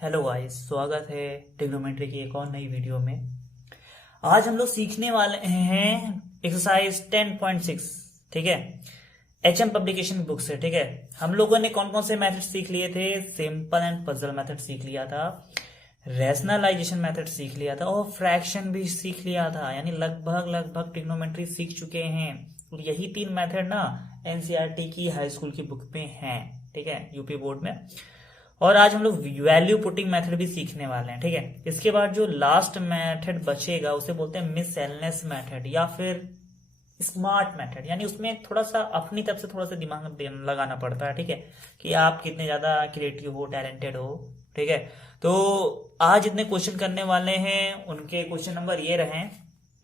Hello guys, स्वागत है trigonometry की एक और नई वीडियो में। आज हम लोग सीखने वाले हैं एक्सरसाइज 10.6। ठीक है, एचएम पब्लिकेशन बुक से। ठीक है, हम लोगों ने कौन कौन से मेथड सीख लिए थे? सिंपल एंड पजल मेथड सीख लिया था, रैशनलाइजेशन मेथड सीख लिया था और फ्रैक्शन भी सीख लिया था। यानी लगभग ट्रिग्नोमेट्री सीख चुके हैं। और यही तीन मेथड ना एनसीईआरटी की हाई स्कूल की बुक में हैं। ठीक है, यूपी बोर्ड में। और आज हम लोग वैल्यू पुटिंग मेथड भी सीखने वाले हैं। ठीक है, इसके बाद जो लास्ट मेथड बचेगा उसे बोलते हैं मिससेलनेस मेथड या फिर स्मार्ट मेथड। यानी उसमें थोड़ा सा अपनी तरफ से थोड़ा सा दिमाग लगाना पड़ता है। ठीक है, कि आप कितने ज्यादा क्रिएटिव हो, टैलेंटेड हो। ठीक है, तो आज जितने क्वेश्चन करने वाले हैं उनके क्वेश्चन नंबर ये रहे।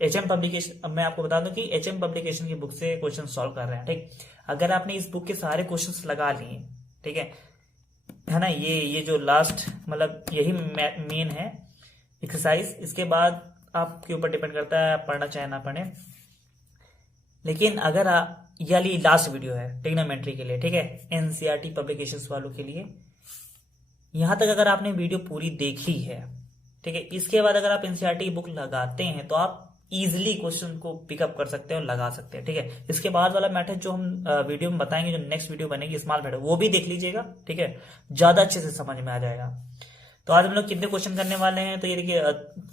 एचएम पब्लिकेशन, अब मैं आपको बता दूं कि एचएम पब्लिकेशन की बुक से क्वेश्चन सॉल्व कर रहे हैं। ठीक, अगर आपने इस बुक के सारे क्वेश्चंस लगा लिए, ठीक है ना, ये जो लास्ट मतलब यही मेन है एक्सरसाइज। इसके बाद आपके ऊपर डिपेंड करता है आप पढ़ना चाहे ना पढ़े। लेकिन अगर ये लास्ट वीडियो है ट्रिग्नोमेट्री के लिए। ठीक है, एनसीईआरटी पब्लिकेशंस वालों के लिए। यहां तक अगर आपने वीडियो पूरी देखी है, ठीक है, इसके बाद अगर आप एनसीईआरटी बुक लगाते हैं तो आप इजिली क्वेश्चन को पिकअप कर सकते हैं और लगा सकते हैं। ठीक है, इसके बाद वाला मेथड जो हम वीडियो में बताएंगे, जो नेक्स्ट वीडियो बनेगी स्मॉल मेथड, वो भी देख लीजिएगा। ठीक है, ज्यादा अच्छे से समझ में आ जाएगा। तो आज हम लोग कितने क्वेश्चन करने वाले हैं? तो ये देखिए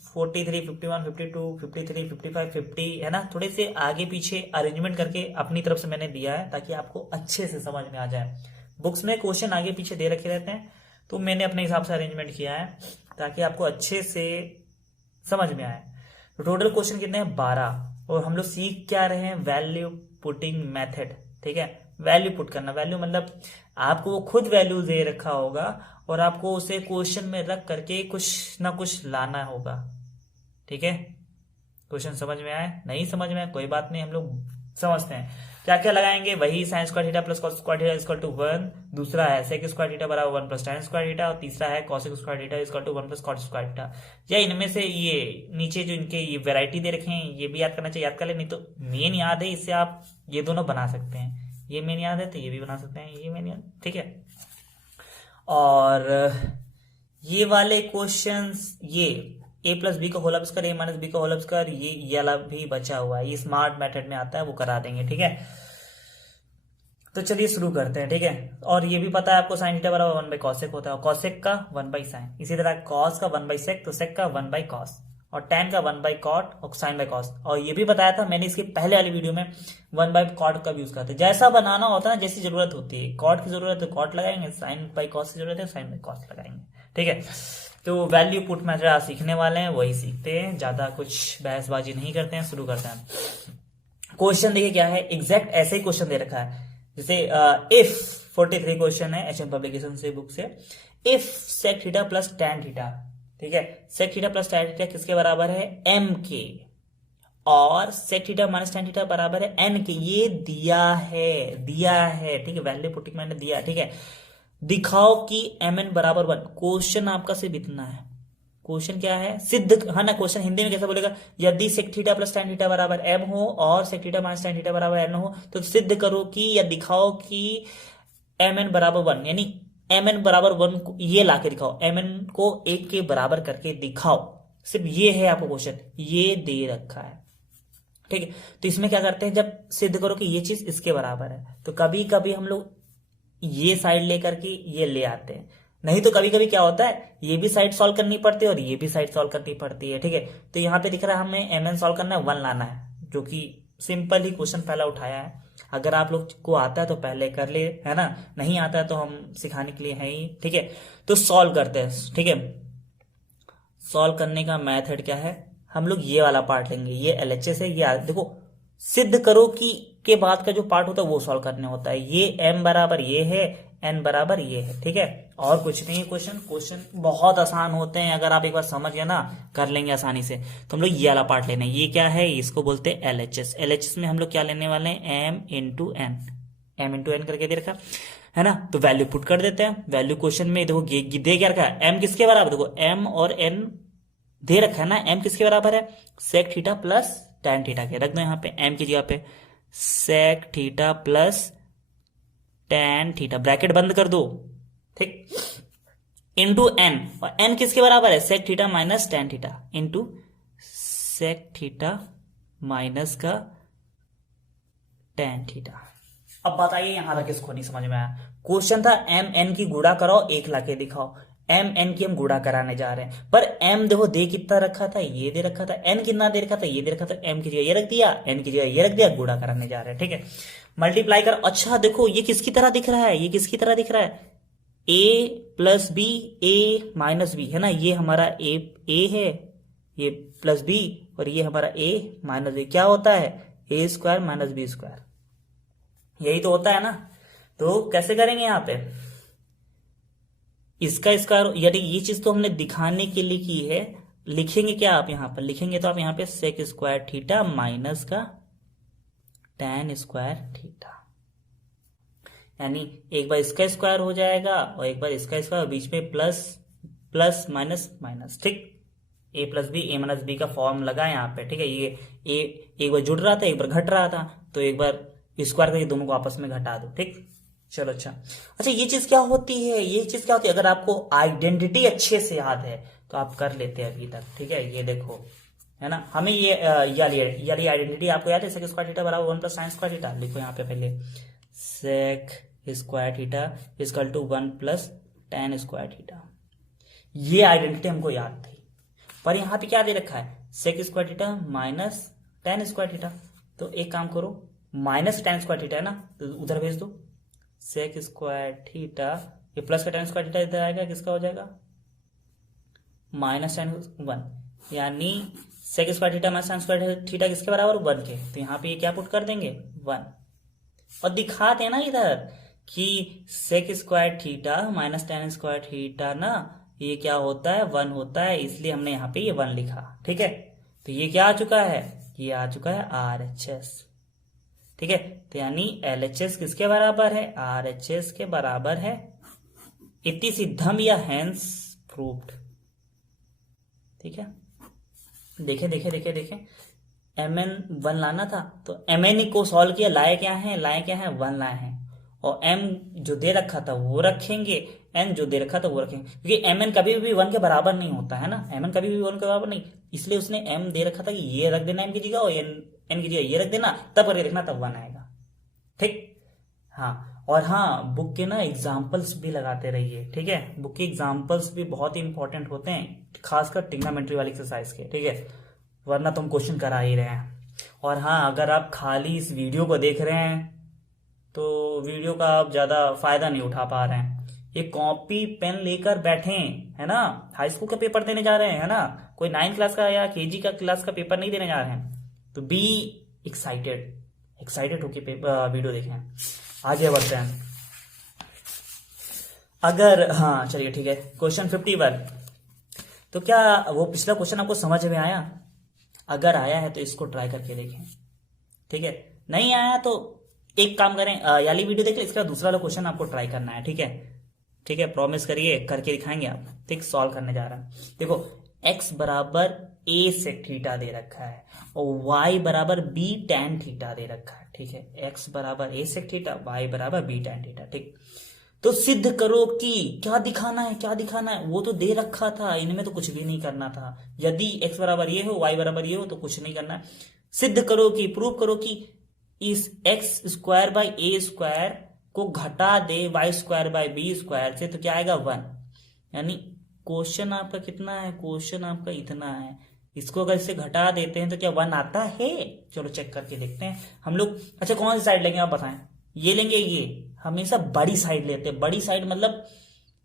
43, 51, 52, 53, 55, 50 है ना। थोड़े से आगे पीछे अरेंजमेंट करके अपनी तरफ से मैंने दिया है ताकि आपको अच्छे से समझ में आ जाए। बुक्स में क्वेश्चन आगे पीछे दे रखे रहते हैं, तो मैंने अपने हिसाब से अरेंजमेंट किया है ताकि आपको अच्छे से समझ में आए। टोटल क्वेश्चन कितने हैं? 12। और हम लोग सीख क्या रहे हैं? Value putting method. ठीक है, वैल्यू पुट करना। वैल्यू मतलब आपको वो खुद वैल्यू दे रखा होगा और आपको उसे क्वेश्चन में रख करके कुछ ना कुछ लाना होगा। ठीक है, क्वेश्चन समझ में आए? नहीं समझ में आए कोई बात नहीं, हम लोग समझते हैं। क्या क्या लगाएंगे? वही sin square theta plus cos square theta equal to 1। दूसरा है सेक स्क्वायर थीटा बराबर 1 प्लस tan स्क्वायर थीटा। और तीसरा है cosec square theta equal to 1 plus cot square theta. या इनमें से ये नीचे जो इनके ये वैरायटी दे रखे हैं ये भी याद करना चाहिए। याद कर ले, नहीं तो मेन याद है, इससे आप ये दोनों बना सकते हैं। ये मेन याद है तो ये भी बना सकते हैं, ये मेन याद। ठीक है, और ये वाले क्वेश्चंस, ये a प्लस बी का whole square, a minus B का होल स्क्वायर, ये वाला भी बचा हुआ है, ये स्मार्ट मेथड में आता है, वो करा देंगे। ठीक है, तो चलिए शुरू करते हैं। ठीक है, और ये भी पता है आपको साइन थीटा बराबर 1 बाई कॉसेक होता है, और कॉसेक का 1 बाई साइन। इसी तरह कॉस का 1 बाई सेक, तो सेक का 1 बाई कॉस, और tan का 1 बाई कॉट और साइन बाई कॉस। और ये भी बताया था मैंने इसके पहले वाली वीडियो में 1 बाई कॉट का भी यूज करते हैं। जैसा बनाना होता है, जैसी जरूरत होती है, कॉट की जरूरत है तो कॉट लगाएंगे, साइन बाई कॉस की जरूरत है साइन बाई कॉस लगाएंगे। ठीक है, तो वैल्यू पुट मेथड आप सीखने वाले हैं, वही सीखते हैं, ज्यादा कुछ बहसबाजी नहीं करते हैं, शुरू करते हैं। क्वेश्चन देखिए क्या है, एग्जैक्ट ऐसे ही क्वेश्चन दे रखा है। जैसे इफ 43 क्वेश्चन है एचएम पब्लिकेशन से बुक से। If sec theta plus tan theta, ठीक है, sec theta plus tan theta किसके बराबर है? m के, और sec theta minus tan theta बराबर है n के। ये दिया है। ठीक है, वैल्यू पुटिंग मैंने दिया। ठीक है, दिखाओ कि mn बराबर 1। क्वेश्चन आपका सिर्फ इतना है। क्वेश्चन क्या है? सिद्ध, हाँ ना। क्वेश्चन हिंदी में कैसा बोलेगा? यदि sec theta plus tan theta बराबर m हो और sec theta minus tan theta बराबर n हो तो सिद्ध करो कि या दिखाओ कि mn बराबर 1, यानी mn बराबर 1 को ये लाके दिखाओ, mn को 1 के बराबर करके दिखाओ। सिर्फ ये है आपको क्वेश्चन, ये दे रखा है। ठीक है, तो इसमें क्या करते हैं, जब सिद्ध करो कि ये चीज इसके बराबर है, तो कभी कभी हम लोग ये साइड लेकर के ये ले आते हैं। नहीं तो कभी कभी क्या होता है, ये भी साइड सॉल्व करनी पड़ती है और ये भी साइड सॉल्व करनी पड़ती है। ठीक है, तो यहाँ पे दिख रहा है हमें mn सॉल्व करना है, 1 लाना है, जो कि सिंपल ही क्वेश्चन पहला उठाया है। अगर आप लोग को आता है तो पहले कर ले, है ना। नहीं आता है तो हम सिखाने के लिए है ही। ठीक है, तो सॉल्व करते हैं। ठीक है, सॉल्व करने का मेथड क्या है? हम लोग ये वाला पार्ट लेंगे, ये एलएचएस है। ये देखो, सिद्ध करो कि के बाद का जो पार्ट होता है वो सॉल्व करने होता है। ये m बराबर ये है, n बराबर ये है। ठीक है, और कुछ नहीं है। क्वेश्चन बहुत आसान होते हैं, अगर आप एक बार समझ गए ना, कर लेंगे आसानी से। तो हम लोग ये वाला पार्ट लेना है। ये क्या है? इसको बोलते हैं एलएचएस। एलएचएस में हम लोग क्या लेने वाले हैं? m इंटू n करके दे रखा है ना। तो वैल्यू पुट कर देते हैं। वैल्यू क्वेश्चन में देखो दे क्या रखा है? m किसके बराबर? देखो m और n दे रखा है ना। m किसके बराबर है? Sec theta plus tan theta के। रख दो यहाँ पे m की जगह पे sec theta plus tan theta, bracket बंद कर दो। ठीक, इंटू एन, और एन किसके बराबर है, sec theta minus tan theta into sec theta minus का टेन थीटा। अब बताइए यहां तक किसको नहीं समझ में आया। क्वेश्चन था एम एन की गुणा कराओ, एक लाके दिखाओ। एम एन की हम गुणा कराने जा रहे हैं, पर एम देखो दे कितना रखा था, ये दे रखा था। एन कितना दे रखा था, ये दे रखा था। एम की जगह ये रख दिया, एन की जगह ये रख दिया, गुणा कराने जा रहे हैं, ठीक है। मल्टीप्लाई करो। अच्छा देखो ये किसकी तरह दिख रहा है, ये किसकी तरह दिख रहा है, A plus B, A minus B, है ना। ये हमारा ए है, ये प्लस बी, और ये हमारा ए माइनस बी। क्या होता है, ए स्क्वायर माइनस बी स्क्वायर, यही तो होता है ना। तो कैसे करेंगे यहाँ पे, इसका स्क्वायर, यानी ये चीज तो हमने दिखाने के लिए की है। लिखेंगे क्या आप यहाँ पर, लिखेंगे तो आप यहाँ पे सेक स्क्वायर थीटा माइनस का टेन स्क्वायर थीटा, यानी एक बार इसका स्क्वायर हो जाएगा और एक बार इसका स्क्वायर, बीच में प्लस प्लस माइनस माइनस, ठीक। ए प्लस बी, ए माइनस बी का फॉर्म लगा यहाँ पे, ठीक है। ये ए एक बार जुड़ रहा था, एक बार घट रहा था, तो एक बार स्क्वायर करके दोनों को आपस में घटा दो, ठीक। चलो अच्छा अच्छा, ये चीज क्या होती है, ये चीज क्या होती है, अगर आपको आइडेंटिटी अच्छे से याद है तो आप कर लेते हैं अभी तक, ठीक है। ये देखो, है ना, हमें ये वाली आइडेंटिटी आपको याद है, सेक स्क्वायर थीटा बराबर one plus sign square theta. लिखो यहाँ पे पहले, sec square theta equal to one plus tan square theta. ये आइडेंटिटी हमको याद थी, पर यहाँ पे क्या दे रखा है, sec square theta minus tan square theta. तो एक काम करो, माइनस टेन स्क्वायर थीटा है ना, तो उधर भेज दो। सेक स्क्वायर थीटा, ये प्लस का टेन स्क्वायर थीटा इधर आएगा, किसका हो जाएगा, माइनस टेन वन, यानी sec square theta minus tan square theta किसके बराबर, वन के। तो यहाँ पे ये क्या पुट कर देंगे, वन, और दिखा देना इधर कि sec square theta minus tan square theta ना, ये क्या होता है, वन होता है, इसलिए हमने यहाँ पे ये वन लिखा, ठीक है। तो ये क्या आ चुका है, ये आ चुका है RHS, ठीक है। तो यानी LHS किसके बराबर है, RHS के बराबर है। इति सिद्धम या हैंस प्रूव्ड, ठीक है। देखे देखे देखे देखे, MN वन लाना था, तो MN को सॉल्व किया, लाए क्या है वन लाए हैं, और M जो दे रखा था वो रखेंगे, N जो दे रखा था वो रखेंगे, क्योंकि MN कभी भी वन के बराबर नहीं होता है ना, MN कभी भी वन के बराबर नहीं, इसलिए उसने M दे रखा था कि ये रख देना M की जगह, और N की जगह ये रख देना, तब करके देखना, तब वन आएगा, ठीक। हाँ, और हाँ, बुक के ना एग्जाम्पल्स भी लगाते रहिए, ठीक है। बुक के एग्जाम्पल्स भी बहुत ही इंपॉर्टेंट होते हैं, खासकर ट्रिग्नोमेट्री वाली एक्सरसाइज के, ठीक है, वरना तुम क्वेश्चन करा ही रहे हैं। और हाँ, अगर आप खाली इस वीडियो को देख रहे हैं तो वीडियो का आप ज्यादा फायदा नहीं उठा पा रहे हैं। ये कॉपी पेन लेकर बैठे, है ना, हाई स्कूल का पेपर देने जा रहे हैं, है ना, कोई 9th क्लास का या KG का क्लास का पेपर नहीं देने जा रहे हैं। तो बी एक्साइटेड होके वीडियो देखें। आगे बढ़ते हैं। अगर हाँ चलिए ठीक है, क्वेश्चन 51। तो क्या वो पिछला क्वेश्चन आपको समझ में आया? अगर आया है तो इसको ट्राई करके देखें, ठीक है। नहीं आया तो एक काम करें, याली वीडियो देख ले, इसका दूसरा वाला क्वेश्चन आपको ट्राई करना है, ठीक है। ठीक है, प्रॉमिस करिए, करके दिखाएंगे आप, ठीक। सॉल्व करने जा रहा है। देखो, x बराबर a सेक थीटा दे रखा है और y बराबर b tan थीटा दे रखा है, ठीक है। x बराबर a सेक थीटा, y बराबर b tan थीटा, ठीक। तो सिद्ध करो कि क्या दिखाना है, वो तो दे रखा था, इनमें तो कुछ भी नहीं करना था। यदि x बराबर ये हो, y बराबर ये हो, तो कुछ नहीं करना है। सिद्ध करो कि, प्रूव करो कि इस x square by a square को घटा दे y square by b square से, तो क्या आएगा 1। यानी क्वेश्चन आपका कितना है, क्वेश्चन आपका इतना है, इसको अगर इससे घटा देते हैं तो क्या 1 आता है? चलो चेक करके देखते हैं हम लोग। अच्छा, कौन सी साइड लेंगे आप बताएं? ये लेंगे, ये हमेशा बड़ी साइड लेते हैं। बड़ी साइड मतलब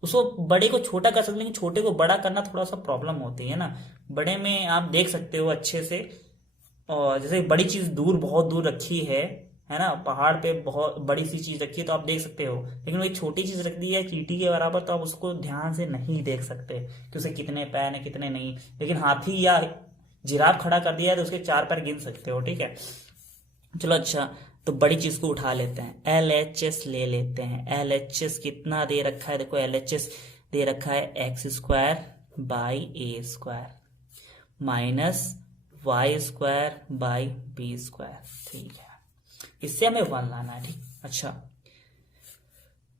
उसको बड़े को छोटा कर सकते हैं, लेकिन छोटे को बड़ा करना थोड़ा सा प्रॉब्लम होती है ना। बड़े में आप देख सकते हो अच्छे से, और जैसे बड़ी चीज बहुत दूर रखी है ना, पहाड़ पे बहुत बड़ी सी चीज रखी है तो आप देख सकते हो, लेकिन वो एक छोटी चीज रख दी है चींटी के बराबर, तो आप उसको ध्यान से नहीं देख सकते कि उसे कितने पैर है कितने नहीं। लेकिन हाथी या जिराफ खड़ा कर दिया है तो उसके 4 पैर गिन सकते हो, ठीक है। चलो अच्छा, तो बड़ी चीज को उठा लेते हैं, LHS ले लेते हैं। LHS कितना दे रखा है? देखो LHS दे रखा है x square by a square minus y square by b square, ठीक है। इससे हमें 1 लाना है, ठीक। अच्छा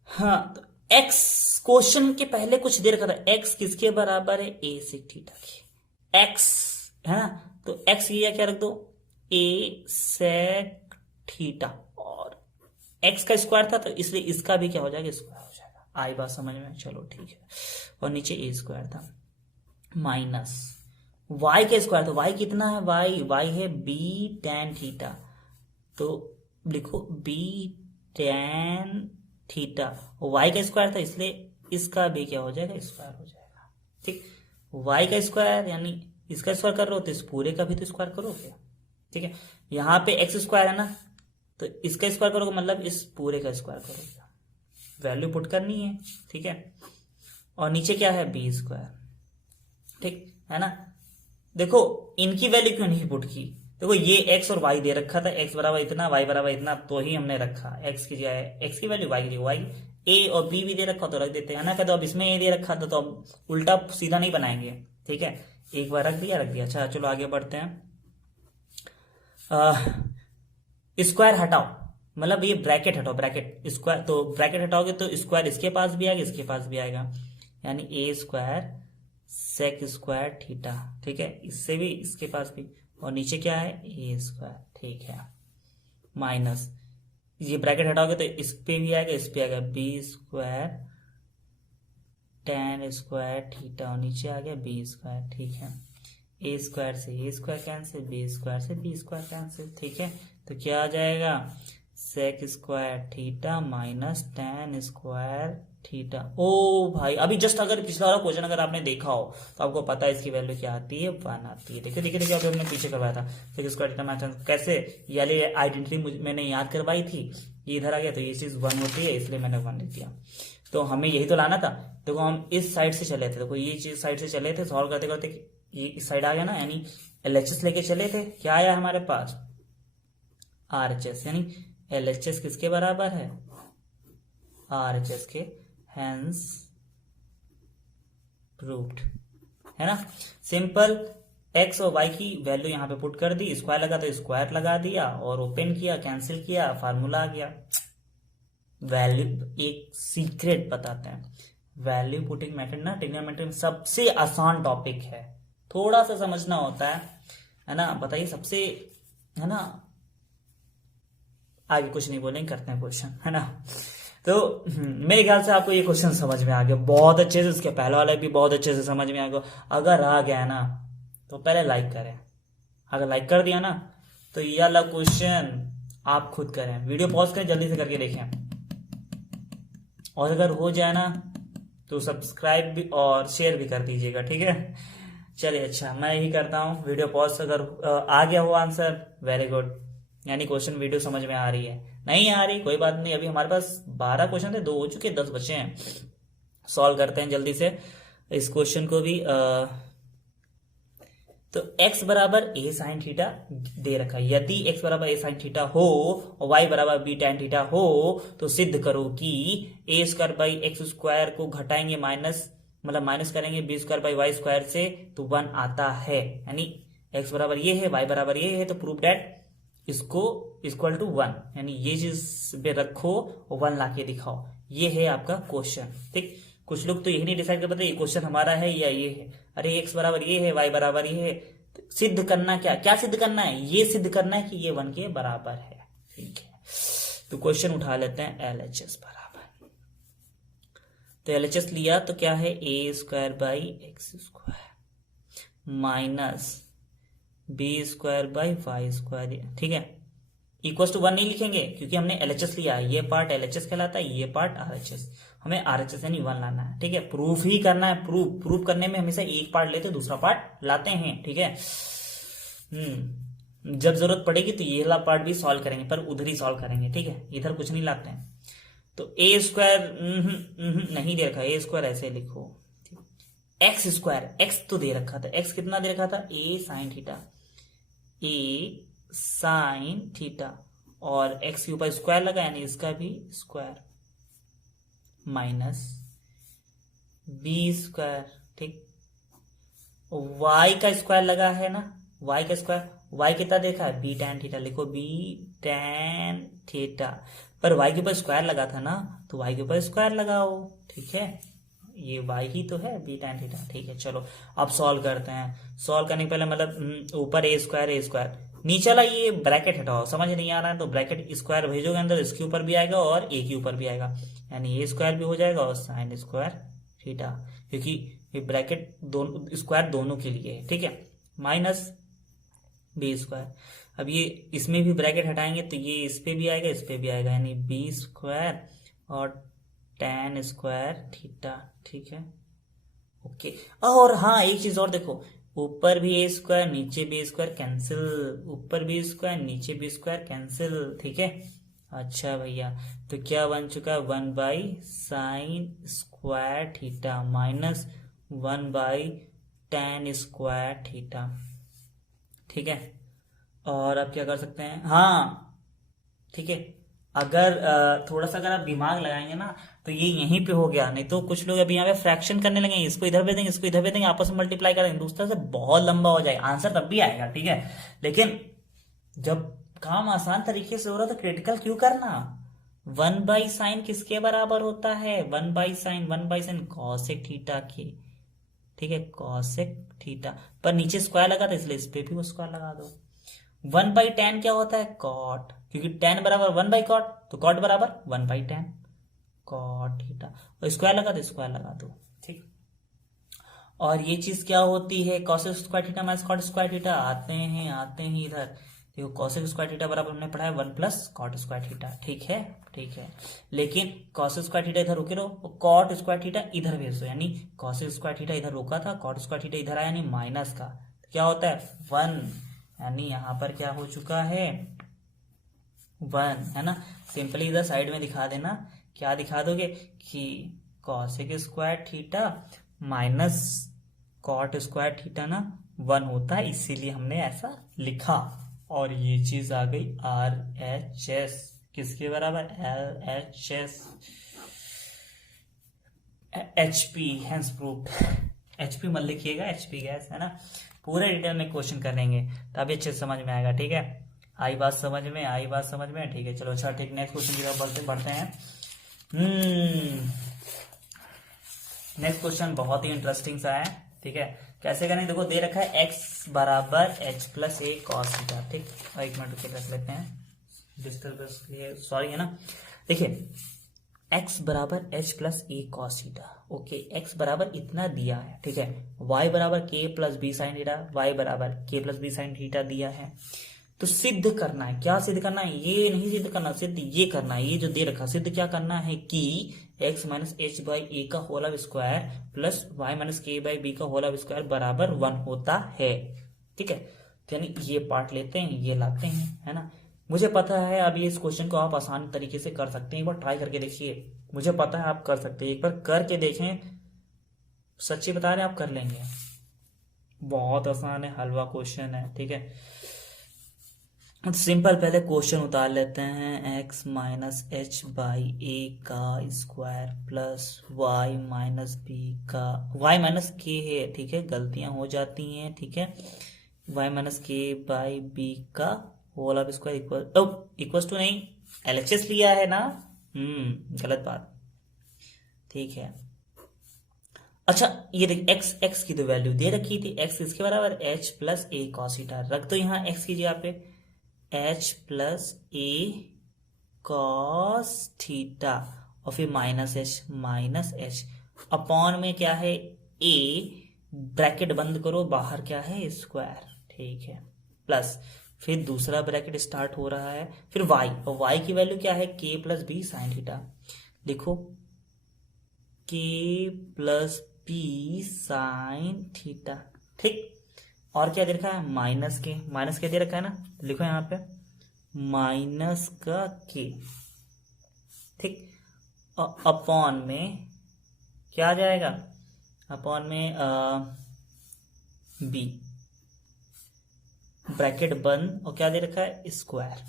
हाँ, तो एक्स क्वेश्चन के पहले कुछ दे रखा था, एक्स किसके बराबर है, ए सेक थीटा के, एक्स है ना, तो एक्स की क्या रख दो, ए सेक थीटा, और एक्स का स्क्वायर था तो इसलिए इसका भी क्या हो जाएगा, स्क्वायर हो जाएगा। आई बात समझ में, चलो ठीक है। और नीचे ए स्क्वायर था माइनस वाई का स्क्वायर, तो वाई कितना है, वाई है बी टेन थीटा, तो लिखो बी टेन थीटा, वाई का स्क्वायर था इसलिए इसका भी क्या हो जाएगा, स्क्वायर हो जाएगा। ठीक, वाई का स्क्वायर यानी इसका स्क्वायर कर रहे हो तो इस पूरे का भी तो स्क्वायर करोगे। ठीक है, यहाँ पे एक्स स्क्वायर है ना, तो इसका स्क्वायर करोगे मतलब इस पूरे का स्क्वायर करोगे, वैल्यू पुट करनी है। ठीक है, और नीचे क्या है, बी स्क्वायर। ठीक है ना, देखो इनकी वैल्यू क्यों नहीं पुट की, देखो ये एक्स और वाई दे रखा था, एक्स बराबर इतना वाई बराबर इतना, तो ही हमने रखा एक्स की जगह एक्स की वैल्यू, वाई की जगह वाई, ए और बी भी दे रखा तो रख देते हैं ना, कहते अब इसमें ए दे रखा था तो अब उल्टा सीधा नहीं बनाएंगे। ठीक है, एक बार रख दिया। अच्छा चलो आगे बढ़ते हैं। स्क्वायर हटाओ, मतलब ये ब्रैकेट हटाओ, ब्रैकेट स्क्वायर, तो ब्रैकेट हटाओगे तो स्क्वायर इसके पास भी आएगा, इसके पास भी आएगा, यानी A square sec square theta. ठीक है, इससे भी इसके पास भी, और नीचे क्या है, ए स्क्वायर। ठीक है, माइनस ये ब्रैकेट हटाओगे तो इस पे भी आएगा, इस पे आएगा, b square tan square theta, और नीचे आ गया बी स्क्वायर। ठीक है, ए स्क्वायर से A square cancel, B square से बी स्क्वायर कैंसिल। ठीक है, तो क्या आ जाएगा, sec square theta minus tan square theta. ओ भाई अभी जस्ट अगर पिछला वाला क्वेश्चन अगर आपने देखा हो तो आपको पता है इसकी वैल्यू क्या आती है, 1 आती है। देखिए देखिए देखिए, अभी हमने पीछे करवाया था सेक स्क्वायर थीटा माइनस, कैसे ये आइडेंटिटी मैंने याद करवाई थी, ये इधर आ गया तो ये चीज 1 होती है, इसलिए मैंने 1 लिख दिया। तो हमें यही तो लाना था। देखो हम इस साइड से चले थे, देखो ये चीज साइड से चले थे, सॉल्व करते करते ये इस साइड आ गया ना, यानी एलएचएस लेके चले थे, क्या आया हमारे पास, आरएचएस, यानी एलएचएस किसके बराबर है, आरएचएस के, हेंस प्रूव्ड, है ना। सिंपल, एक्स और वाई की वैल्यू यहाँ पे पुट कर दी, स्क्वायर लगा तो स्क्वायर लगा दिया, और ओपन किया, कैंसिल किया, फार्मूला आ गया। वैल्यू, एक सीक्रेट बताते हैं, वैल्यू पुटिंग मेथड ना ट्रिग्नोमेट्री में सबसे आसान टॉपिक है, थोड़ा सा समझना होता है ना। बताइए सबसे, है ना, आगे कुछ नहीं बोलेंगे, करते हैं क्वेश्चन, है ना। तो मेरे ख्याल से आपको ये क्वेश्चन समझ में आ गया बहुत अच्छे से, इसके पहले वाले भी बहुत अच्छे से समझ में आ गया। अगर आ गया ना तो पहले लाइक करें, अगर लाइक कर दिया ना तो ये वाला क्वेश्चन आप खुद करें, वीडियो पॉज करें, जल्दी से करके देखें, और अगर हो जाए ना तो सब्सक्राइब भी और शेयर भी कर दीजिएगा। ठीक है, चलिए अच्छा मैं यही करता हूँ, वीडियो पॉज, अगर आ गया हो आंसर वेरी गुड, यानी क्वेश्चन वीडियो समझ में आ रही है, नहीं आ रही कोई बात नहीं, अभी हमारे पास 12 क्वेश्चन थे, 2 हो चुके, 10 बचे हैं, सॉल्व करते हैं जल्दी से इस क्वेश्चन को भी। तो x बराबर a साइन थीटा दे रखा है, यदि x बराबर a साइन थीटा हो और y बराबर b tan थीटा हो तो सिद्ध करो कि a square by x square को घटाएंगे माइनस, मतलब माइनस करेंगे b square by Y square से तो 1 आता है, यानी x बराबर ये है, y बराबर ये है, तो प्रूव डेट इसको इक्वल टू 1, यानी ये चीज पे रखो और 1 लाके दिखाओ, ये है आपका क्वेश्चन। ठीक, कुछ लोग तो यही नहीं डिसाइड कर पाते ये क्वेश्चन हमारा है या ये है, अरे एक्स बराबर ये है, वाई बराबर ये है, तो सिद्ध करना क्या सिद्ध करना है, ये सिद्ध करना है कि ये 1 के बराबर है। ठीक है, तो क्वेश्चन उठा लेते हैं, एलएचएस बराबर, तो एलएचएस लिया तो क्या है, ए square by x square minus B square by Y square. ठीक है, इक्वल टू 1 नहीं लिखेंगे क्योंकि हमने एलएचएस लिया है, ये पार्ट एलएचएस कहलाता है, ये पार्ट आरएचएस, हमें आरएचएस यानी 1 लाना है। ठीक है, प्रूफ ही करना है, प्रूफ करने में हमेशा एक पार्ट लेते दूसरा पार्ट लाते हैं। ठीक है, जब जरूरत पड़ेगी तो ये वाला पार्ट भी सॉल्व करेंगे, पर उधर ही सॉल्व करेंगे। ठीक है, इधर कुछ नहीं लाते हैं। तो ए स्क्वायर नहीं दे रखा, ए स्क्वायर ऐसे लिखो, एक्स स्क्वायर, एक्स तो दे रखा था, एक्स कितना दे रखा था, ए साइन थीटा, ए साइन थीटा, और x के ऊपर स्क्वायर लगा यानी इसका भी स्क्वायर, माइनस बी स्क्वायर। ठीक, y का स्क्वायर लगा है ना, y का स्क्वायर, y कितना देखा है, बी टैन थीटा, लिखो बी टैन थीटा, पर y के ऊपर स्क्वायर लगा था ना तो y के ऊपर स्क्वायर लगाओ, ठीक है, ये y ही तो है b tan थीटा, ठीक है। चलो अब सॉल्व करते हैं। सॉल्व करने के पहले मतलब ऊपर ए स्क्वायर, नीचे वाला ये ब्रैकेट हटाओ, समझ नहीं आ रहा है तो ब्रैकेट स्क्वायर भेजोगे अंदर, इसके ऊपर भी आएगा और ए के ऊपर भी आएगा, यानी ए स्क्वायर भी हो जाएगा और साइन स्क्वायर थीटा, क्योंकि ये ब्रैकेट दोनों स्क्वायर दोनों के लिए है, ठीक है, माइनस बी स्क्वायर। अब ये इसमें भी ब्रैकेट हटाएंगे तो ये इस पे भी आएगा, इस पे भी आएगा, यानी बी स्क्वायर और tan स्क्वायर थीटा, ठीक है, ओके। और हाँ एक चीज और देखो, ऊपर भी ए स्क्वायर नीचे भी स्क्वायर कैंसिल, ऊपर भी स्क्वायर नीचे भी स्क्वायर कैंसिल, ठीक है। अच्छा भैया, तो क्या बन चुका है, 1/sin square theta minus 1/tan square theta, ठीक है। और अब क्या कर सकते हैं, हाँ ठीक है, अगर थोड़ा सा अगर आप दिमाग लगाएंगे ना तो ये यहीं पे हो गया, नहीं तो कुछ लोग अभी यहाँ पे फ्रैक्शन करने लगेंगे, इसको इधर भेज देंगे, इसको इधर भेज देंगे, आपस में मल्टीप्लाई करेंगे, दूसरा से बहुत लंबा हो जाएगा, आंसर तब भी आएगा, ठीक है। लेकिन जब काम आसान तरीके से हो रहा तो क्रिटिकल क्यों करना। 1/sin किसके बराबर होता है, 1/sin कॉसेक थीटा के, ठीक है, कॉसेक थीटा, पर नीचे स्क्वायर लगा था इसलिए इस पे भी वो स्क्वायर लगा दो। 1/tan क्या होता है, कॉट, क्योंकि tan बराबर 1/cot, तो कॉट बराबर 1/tan कॉट थीटा, और स्क्वायर लगा तो स्क्वायर लगा दो, ठीक। और ये चीज क्या होती है, cosec square theta minus cot square theta, आते हैं इधर, देखो कॉसेक स्क्वायर थीटा बराबर हमने पढ़ा है 1 + कॉट स्क्वायर थीटा, ठीक है, ठीक है। लेकिन कॉसेक स्क्वायर थीटा इधर रुके रहो, कॉट स्क्वायर थीटा इधर भेज दो, यानी कॉसेक स्क्वायर थीटा इधर रुका था, कॉट स्क्वायर थीटा इधर आया, यानी माइनस का क्या होता है 1, यानी यहां पर क्या हो चुका है 1, है ना। सिंपली इधर साइड में दिखा देना, क्या दिखा दोगे कि cosec square theta minus cot square theta ना 1 होता है, इसीलिए हमने ऐसा लिखा, और ये चीज आ गई RHS किसके बराबर, LHS HP, hence proved. HP मत लिखिएगा, HP गैस, है ना। पूरे डिटेल में क्वेश्चन करेंगे तभी अच्छे से समझ में आएगा, ठीक है। आई बात समझ में, ठीक है। चलो अच्छा, ठीक, नेक्स्ट क्वेश्चन की तरफ बढ़ते हैं। नेक्स्ट क्वेश्चन बहुत ही इंटरेस्टिंग सा है, ठीक है। कैसे करेंगे, देखो दे रखा है x बराबर h + a cos थीटा, ठीक। और एक मिनट रुके रख लेते हैं, डिस्टर्बेंस के लिए सॉरी, है ना। देखिए x बराबर h + a cos theta, okay, x बराबर इतना दिया है, ठीक है। y बराबर k + b sin theta, y बराबर k + b sin थीटा दिया है, तो सिद्ध करना है, क्या सिद्ध करना है, ये नहीं सिद्ध करना, सिद्ध ये करना है, ये जो दे रखा सिद्ध क्या करना है कि x - h/a का whole square plus y - k/b का होल स्क्वायर बराबर 1 होता है, ठीक है। तो यानी ये पार्ट लेते हैं, ये लाते हैं, है ना। मुझे पता है अब ये इस क्वेश्चन को आप आसान तरीके से कर सकते हैं, एक बार ट्राई करके देखिए, मुझे पता है आप कर सकते हैं, एक बार करके देखें, सच्ची बता रहे हैं आप कर लेंगे, बहुत आसान है, हलवा क्वेश्चन है, ठीक है। सिंपल पहले क्वेश्चन उतार लेते हैं, x - h/a का स्क्वायर प्लस y - b का, y - k है, ठीक है, गलतियां हो जाती हैं, ठीक है, y - k/b का होल स्क्वायर इक्वल टू नहीं, LHS लिया है ना, गलत बात, ठीक है। अच्छा ये देख x की तो वैल्यू दे रखी थी, x किसके बराबर, h + a cos थीटा, रख दो यहाँ x की जगह पे h + a cos थीटा, और फिर -h अपॉन में क्या है a, ब्रैकेट बंद करो, बाहर क्या है स्क्वायर, ठीक है, प्लस फिर दूसरा ब्रैकेट स्टार्ट हो रहा है, फिर y, और y की वैल्यू क्या है k + b sin थीटा, देखो k + b sin थीटा, ठीक। और क्या दे रखा है, माइनस के दे रखा है ना, लिखो यहाँ पे माइनस का k, ठीक, अपॉन में क्या आ जाएगा, अपॉन में b, ब्रैकेट बंद, और क्या दे रखा है स्क्वायर।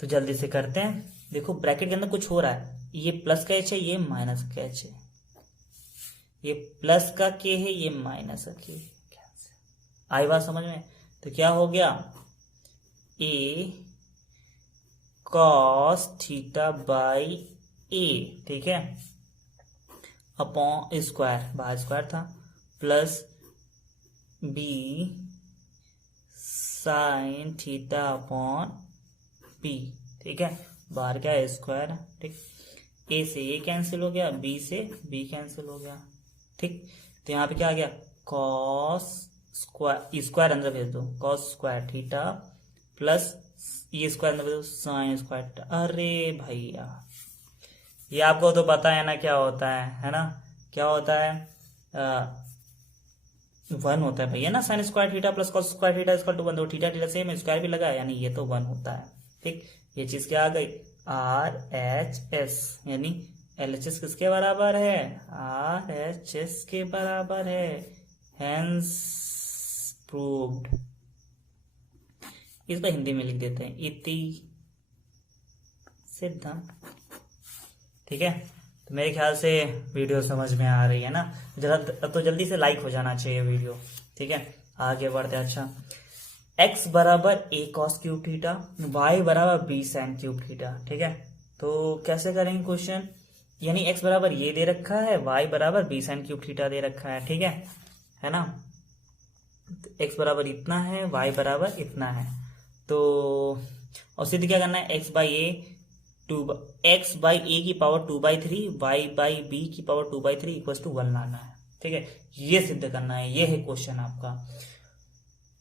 तो जल्दी से करते हैं, देखो ब्रैकेट के अंदर कुछ हो रहा है, ये प्लस का h है, ये माइनस का h है, ये प्लस का k है, ये माइनस का k है, आई बात समझ में। तो क्या हो गया, a cos theta by a, ठीक है, अपॉन स्क्वायर, बाहर स्क्वायर था, plus b sign theta upon b, ठीक है, बाहर क्या है स्क्वायर, ठीक, ए से ए कैंसिल हो गया, बी से बी कैंसिल हो गया, ठीक, तो यहाँ पे क्या आ गया कॉस स्क्वायर, स्क्वायर अंदर भेज दो, कॉस स्क्वायर थीटा प्लस ये स्क्वायर अंदर भेज दो साइन स्क्वायर। अरे भैया ये आपको तो पता है ना क्या होता है ना, क्या होता है, 1 होता है भैया ना, sin square theta plus cos square theta equal to 1, दो थीटा थीटा सेम, स्क्वायर भी लगा है, यानी ये तो 1 होता है, ठीक, ये चीज क्या आ गई RHS, यानी LHS किसके बराबर है, RHS के बराबर है, हेंस प्रूव्ड। इसको हिंदी में लिख देते हैं इति सिद्धम, ठीक है। तो मेरे ख्याल से वीडियो समझ में आ रही है ना, जरा तो जल्दी से लाइक हो जाना चाहिए वीडियो, ठीक है। आगे बढ़ते हैं। अच्छा, x बराबर a cos cube theta, y बराबर b sin क्यूब थीटा, ठीक है। तो कैसे करेंगे क्वेश्चन, यानी x बराबर ये दे रखा है, y बराबर b sin क्यूब थीटा दे रखा है, ठीक है ना। तो x बराबर इतना है, y बराबर इतना है, तो और सिद्ध क्या करना है, x बाई ए की पावर 2/3, y बाई बी की पावर 2/3 इक्वल टू 1 लाना है, ठीक है, ये सिद्ध करना है, ये है क्वेश्चन आपका।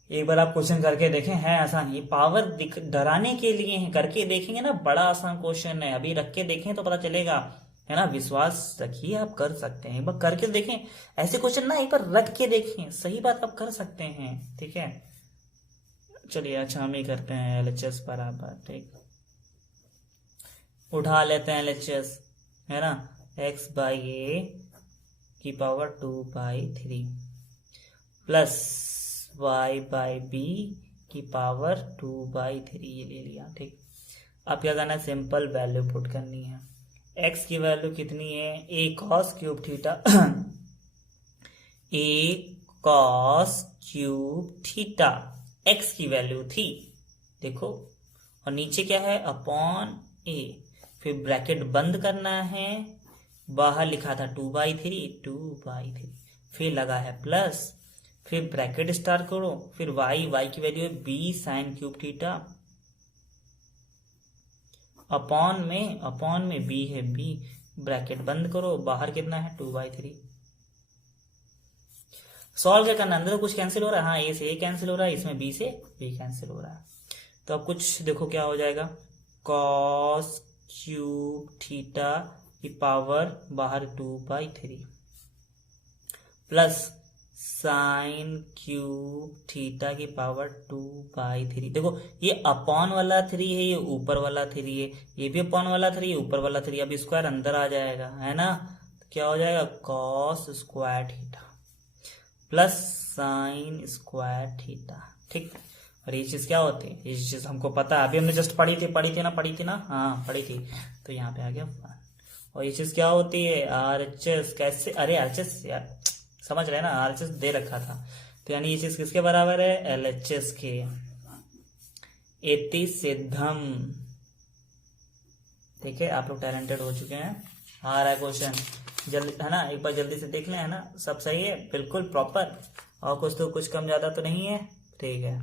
एक बार आप क्वेश्चन करके देखें, है आसान, ये पावर डराने के लिए है, करके देखेंगे ना बड़ा आसान क्वेश्चन है, अभी रख के देखें तो पता चलेगा, है ना, विश्वास रखिए आप कर सकते हैं, एक बार करके देखें, ऐसे क्वेश्चन ना एक बार रख के देखें, सही बात आप कर सकते हैं, ठीक है। चलिए अच्छा हम ही करते हैं, LHS बराबर, ठीक, उठा लेते हैं LHS, है ना, x बाई ए की पावर 2/3 प्लस y बाई बी की पावर 2/3, ये ले लिया, ठीक। अब क्या करना है, सिंपल वैल्यू पुट करनी है, x की वैल्यू कितनी है, a cos cube theta a cos cube theta x की वैल्यू थी, देखो, और नीचे क्या है अपॉन a, फिर ब्रैकेट बंद करना है, बाहर लिखा था 2/3, फिर लगा है प्लस, फिर ब्रैकेट स्टार्ट करो, फिर y की वैल्यू है b sine cube theta, upon में b है b, ब्रैकेट बंद करो, बाहर कितना है 2/3। सॉल्व क्या करना, अंदर कुछ कैंसिल हो रहा है, हाँ a से a कैंसिल हो रहा है, इसमें b से b कैंसिल हो रहा है, तो अब कुछ देखो क्या हो जाएगा, कॉस क्यूब थीटा की पावर बाहर 2/3 प्लस साइन क्यूब थीटा की पावर 2/3, देखो ये अपॉन वाला 3 है, ये ऊपर वाला 3 है, ये भी अपॉन वाला 3, ये ऊपर वाला 3, अब स्क्वायर अंदर आ जाएगा, है ना, तो क्या हो जाएगा cos square theta plus sign square theta, ठीक। और ये चीज क्या होती है, ये चीज हमको पता है, अभी हमने जस्ट पढ़ी थी ना, हाँ पढ़ी थी, तो यहाँ पे आ गया 1। और ये चीज क्या होती है, RHS, कैसे, अरे RHS यार समझ रहे हैं ना, RHS दे रखा था, तो यानी ये चीज किसके बराबर है, LHS के, इति सिद्धम, ठीक है। आप लोग टैलेंटेड हो चुके हैं, आ रहा है क्वेश्चन जल्दी, है ना, एक बार जल्दी से देख लें, है ना, सब सही है बिल्कुल प्रॉपर, और कुछ कम ज्यादा तो नहीं है, ठीक है।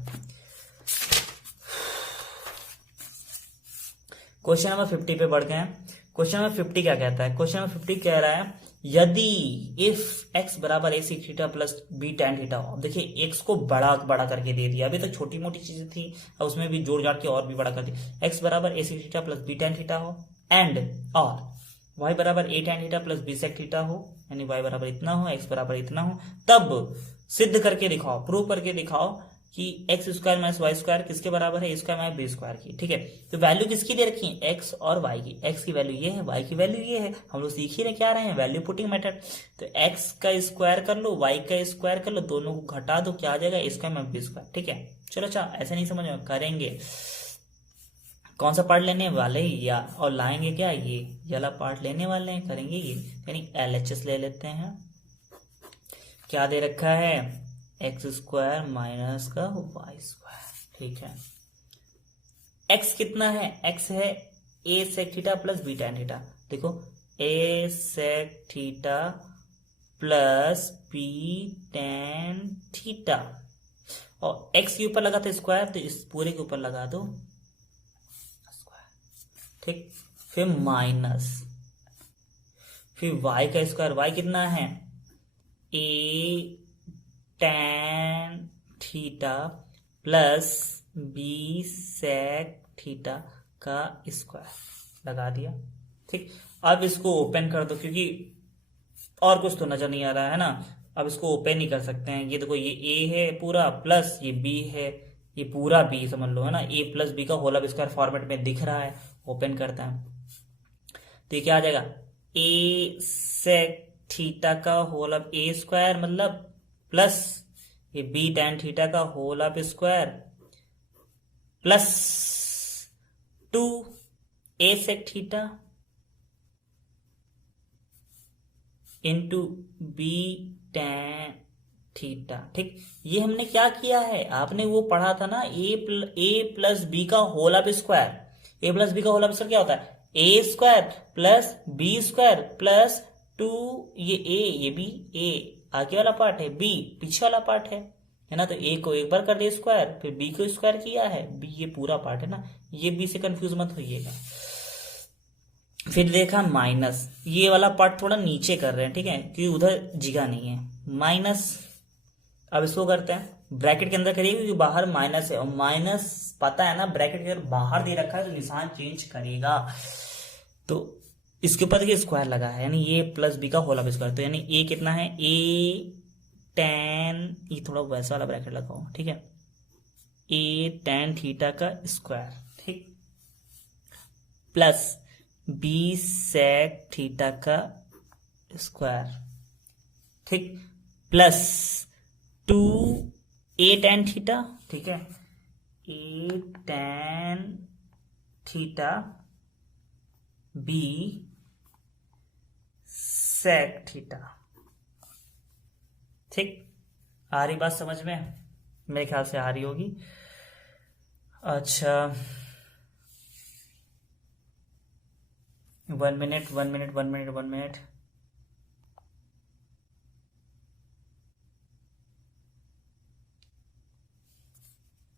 क्वेश्चन नंबर 50 पे बढ़ गए हैं। क्वेश्चन नंबर 50 क्या कहता है, क्वेश्चन नंबर 50 कह रहा है, यदि इफ x बराबर a sec theta plus b tan theta हो, देखिए x को बड़ा करके दे दिया, अभी तो छोटी मोटी चीजें थी, अब उसमें भी जोड़ जाड़ के और भी बड़ा कर दी, x बराबर a sec theta plus b tan theta हो, एंड और y बराबर a tan theta plus b sec theta हो, यानी y बराबर इतना हो, x बराबर इतना हो, तब सिद्ध करके दिखाओ, प्रूव करके दिखाओ कि x square minus y square किसके बराबर है, ए स्क्वायर माइनस बी स्क्वायर की, ठीक है। तो वैल्यू किसकी दे रखी है, एक्स और वाई की, एक्स की वैल्यू ये है, वाई की वैल्यू ये है, हम लोग सीख ही क्या रहे हैं, वैल्यू पुटिंग मेथड। तो एक्स का स्क्वायर कर लो, वाई का स्क्वायर कर लो, दोनों को घटा दो, क्या आ जाएगा, ए स्क्वायर माइनस बी स्क्वायर, ठीक है। चलो अच्छा, ऐसे नहीं समझ में, करेंगे कौन सा पार्ट लेने वाले, या और लाएंगे क्या, ये वाला पार्ट लेने वाले हैं, करेंगे ये, यानी LHS ले लेते हैं, क्या दे रखा है, एक्स स्क्वायर माइनस का वाई स्क्वायर, ठीक है। एक्स कितना है, एक्स है a sec theta plus b tan theta, देखो A sec theta plus B tan theta, और एक्स के ऊपर लगा था स्क्वायर, तो इस पूरे के ऊपर लगा दो स्क्वायर, ठीक। फिर माइनस, फिर वाई का स्क्वायर, वाई कितना है A tan theta plus B sec theta का स्क्वायर लगा दिया, ठीक। अब इसको ओपन कर दो, क्योंकि और कुछ तो नजर नहीं आ रहा है ना। अब इसको ओपन ही कर सकते हैं। ये देखो, ये ए है पूरा प्लस ये बी है, ये पूरा बी समझ लो, है ना। ए प्लस बी का होल स्क्वायर फॉर्मेट में दिख रहा है। ओपन करता है तो ये क्या आ जाएगा, ए सेक थीटा का होल ऑफ ए स्क्वायर मतलब प्लस ये बी टेन थीटा का whole of square plus 2 a sec theta into b tan theta, ठीक। ये हमने क्या किया है, आपने वो पढ़ा था ना, ए प्लस बी का whole of square. A plus B का होल ऑफ स्क्वायर क्या होता है, ए square plus B square plus 2 ये बी, ए आगे वाला पार्ट है, बी पीछे वाला पार्ट है ना। तो ए को एक बार कर दिया स्क्वायर, फिर बी को स्क्वायर किया है, बी ये पूरा पार्ट है ना। ये बी से कंफ्यूज मत होइएगा। फिर देखा माइनस, ये वाला पार्ट थोड़ा नीचे कर रहे हैं, ठीक है, क्योंकि उधर जगह नहीं है। माइनस, अब इसको करते हैं ब्रैकेट के अंदर करिए, क्योंकि बाहर माइनस है, और माइनस पता है ना, ब्रैकेट के अगर बाहर दे रखा है तो निशान चेंज करेगा। तो इसके ऊपर देखिए स्क्वायर लगा है, यानी ये प्लस बी का होल ऑफ स्क्वायर, तो यानी ए कितना है, ए टेन, ये थोड़ा वैसा वाला ब्रैकेट लगाओ, ठीक है, ए टेन थीटा का स्क्वायर, ठीक, प्लस बी सेक थीटा का स्क्वायर, ठीक, प्लस 2 ए टेन थीटा, ठीक है, A tan theta B sec theta, ठीक। आ रही बात समझ में, मेरे ख्याल से आ रही होगी। अच्छा, 1 मिनट 1 मिनट 1 मिनट 1 मिनट।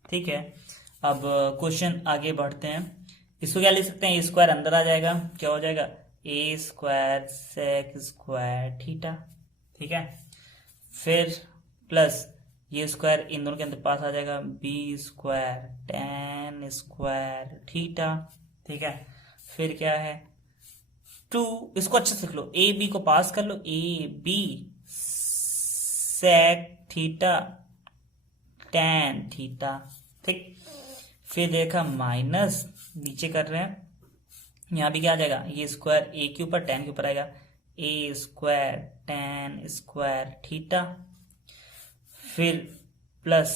ठीक है, अब क्वेश्चन आगे बढ़ते हैं। इसको क्या लिख सकते हैं, ए स्क्वायर अंदर आ जाएगा, क्या हो जाएगा, ए स्क्वायर सेक स्क्वायर थीटा, ठीक है। फिर प्लस ये स्क्वायर इन दोनों के अंदर पास आ जाएगा, b square tan square theta, ठीक है। फिर क्या है 2, इसको अच्छे से लिख लो, ए बी को पास कर लो, A B sec theta tan theta, ठीक। फिर देखा माइनस, नीचे कर रहे हैं, यहां भी क्या आ जाएगा, ये स्क्वायर ए के ऊपर टेन के ऊपर आएगा, A square tan square theta. फिर प्लस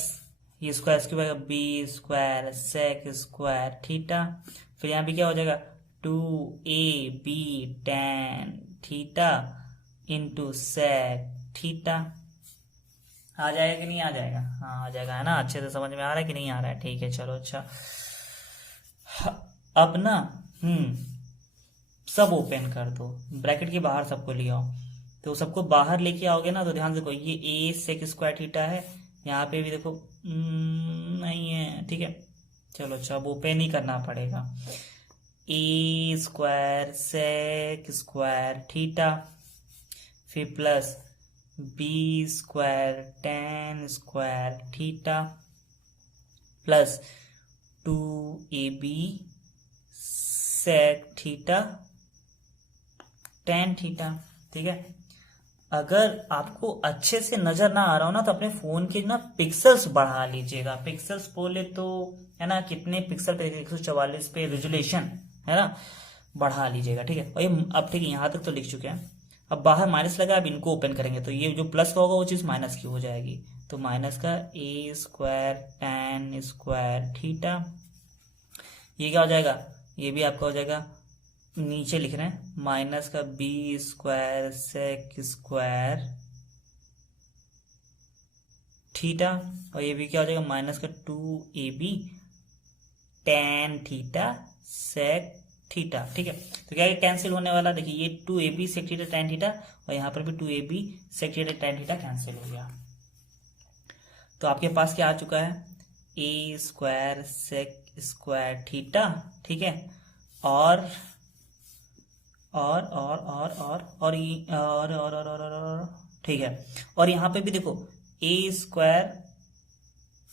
ये स्क्वायर इसके ऊपर B square sec square theta. फिर यहां भी क्या हो जाएगा, 2 A B tan theta into sec theta. आ जाएगा कि नहीं आ जाएगा, हाँ आ जाएगा, है ना। अच्छे से समझ में आ रहा है कि नहीं आ रहा है, ठीक है, चलो। अच्छा, अब ना सब ओपन कर दो, ब्रैकेट के बाहर सबको ले आओ। तो सबको बाहर लेके आओगे ना, तो ध्यान से देखो, ये ए सेक स्क्वायर थीटा है, यहाँ पे भी देखो नहीं है, ठीक है। चलो अच्छा, अब ओपन ही करना पड़ेगा, a square sec square theta, फिर plus B square tan square theta plus 2 A B sec theta tan theta, ठीक है। अगर आपको अच्छे से नजर ना आ रहा हो ना, तो अपने फोन के ना पिक्सल्स बढ़ा लीजिएगा। पिक्सल्स बोले तो है ना, कितने पिक्सल पे, 144 पे रेजोल्यूशन है ना, बढ़ा लीजिएगा, ठीक है। और ये अब ठीक है, यहाँ तक तो लिख चुके हैं। अब बाहर माइनस लगा, अब इनको ओपन करेंगे तो ये जो प्लस का होगा वो चीज माइनस की हो जाएगी। तो माइनस का ए स्क्वायर टेन स्क्वायर थीटा, ये क्या हो जाएगा, ये भी आपका हो जाएगा, नीचे लिख रहे हैं, माइनस का b square sec square theta, और ये भी क्या हो जाएगा, माइनस का 2 A B tan theta sec theta. ठीक है, तो क्या कैंसिल होने वाला, देखिए ये 2ab sec theta tan theta और यहाँ पर भी 2ab sec theta tan theta cancel हो गया। तो आपके पास क्या आ चुका है, a square sec square theta. ठीक है, और ठीक है, और यहाँ पे भी देखो a स्क्वायर,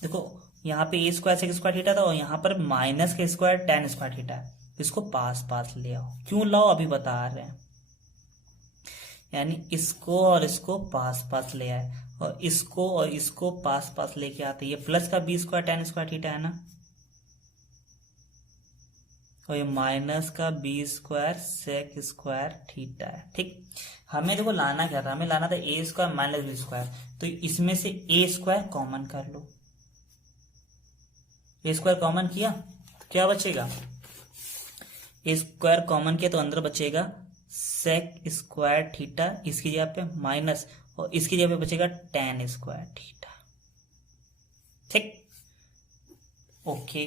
देखो यहाँ पे a square sec square theta था और यहाँ पर माइनस के स्क्वायर tan स्क्वायर थीटा है। इसको पास पास ले आओ, क्यों लाओ अभी बता रहे हैं, यानी इसको और इसको पास पास ले आए और इसको पास पास लेके आते, ये प्लस का b square tan square theta है ना, और ये माइनस का b square sec square theta है। ठीक, हमें देखो लाना क्या था, हमें लाना था a square minus b square, तो इसमें से a स्क्वायर कॉमन कर लो, a स्क्वायर कॉमन किया तो क्या बचेगा, a स्क्वायर कॉमन किया तो अंदर बचेगा sec स्क्वायर थीटा, इसकी जगह पे माइनस और इसकी जगह पे बचेगा tan स्क्वायर थीटा। ठीक, ओके,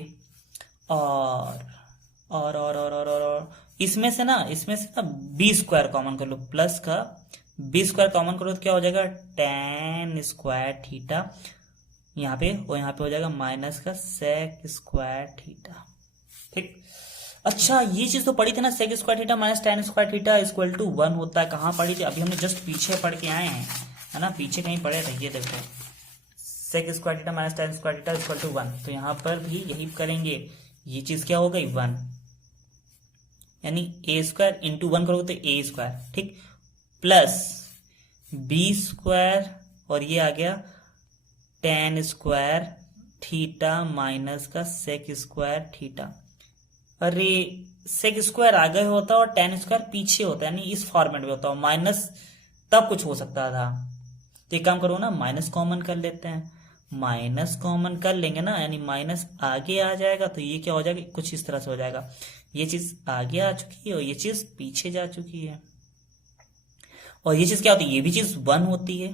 और इसमें से ना b स्क्वायर कॉमन कर लो, प्लस का b स्क्वायर कॉमन करो तो क्या हो जाएगा tan स्क्वायर थीटा यहाँ पे, और यहाँ पे हो जाएगा माइनस का sec स्क्वायर थीटा। ठीक, अच्छा ये चीज तो पढ़ी थी ना, sec square theta minus tan square theta equal to 1 होता है, कहाँ पढ़ी थी, अभी हमने जस्ट पीछे पढ़ के आए हैं, है ना, पीछे कहीं पढ़े थे, ये देखो sec square theta minus tan square theta equal to 1, तो यहाँ पर भी यही करेंगे, ये चीज क्या हो गई 1, यानी a स्क्वायर इंटू 1 करोगे तो a स्क्वायर, ठीक, प्लस b स्क्वायर और ये आ गया tan स्क्वायर थीटा माइनस का sec स्क्वायर थीटा। अरे sec स्क्वायर आगे होता और tan स्क्वायर पीछे होता है, यानी इस फॉर्मेट में होता है, माइनस तब कुछ हो सकता था, तो एक काम करो ना, माइनस कॉमन कर लेते हैं, माइनस कॉमन कर लेंगे ना, यानी माइनस आगे आ जाएगा तो ये क्या हो जाएगा, कुछ इस तरह से हो जाएगा, ये चीज आगे आ चुकी है और ये चीज पीछे जा चुकी है, और ये चीज क्या होती है, ये भी चीज 1 होती है।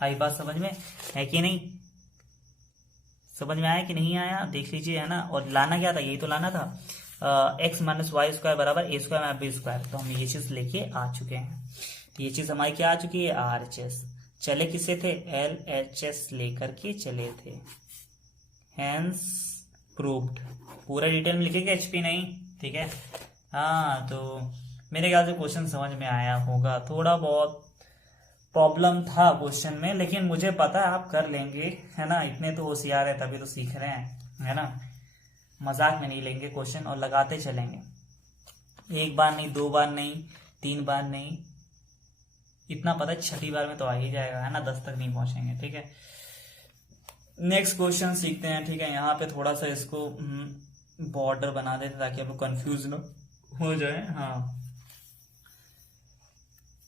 आई बात समझ में है कि नहीं, समझ में आया कि नहीं आया, देख लीजिए, है ना, और लाना क्या था, यही तो लाना था, x माइनस वाई स्क्वायर बराबर a square minus b square, तो हम ये चीज लेके आ चुके हैं, तो ये चीज हमारी क्या आ चुकी है, RHS, चले किससे थे, LHS लेकर के चले थे, हैंस प्रूव्ड, पूरा डिटेल में लिखेंगे HP नहीं, ठीक है। हाँ, तो मेरे ख्याल से क्वेश्चन समझ में आया होगा, थोड़ा बहुत प्रॉब्लम था क्वेश्चन में, लेकिन मुझे पता है आप कर लेंगे, है ना, इतने तो होशियार है तभी तो सीख रहे हैं, है ना, मजाक में नहीं लेंगे क्वेश्चन और लगाते चलेंगे, एक बार नहीं, 2 बार नहीं, 3 बार नहीं, इतना पता है 6ठी बार में तो आ ही जाएगा, है ना, 10 तक नहीं पहुंचेंगे, ठीक है। नेक्स्ट क्वेश्चन सीखते हैं, ठीक है, यहाँ पे थोड़ा सा इसको बॉर्डर बना देते ताकि आप लोग कंफ्यूज न हो जाए। हाँ,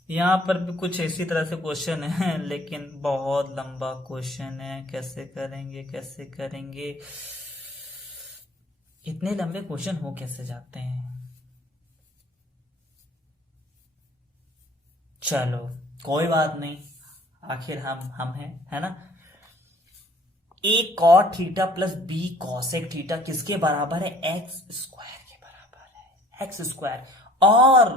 यहाँ पर भी कुछ इसी तरह से क्वेश्चन है, लेकिन बहुत लंबा क्वेश्चन है, कैसे करेंगे, इतने लंबे क्वेश्चन हो कैसे जाते हैं, चलो कोई बात नहीं, आखिर हम हैं, है ना। a cot theta plus b cosec theta किसके बराबर है, x स्क्वायर के बराबर है, x स्क्वायर, और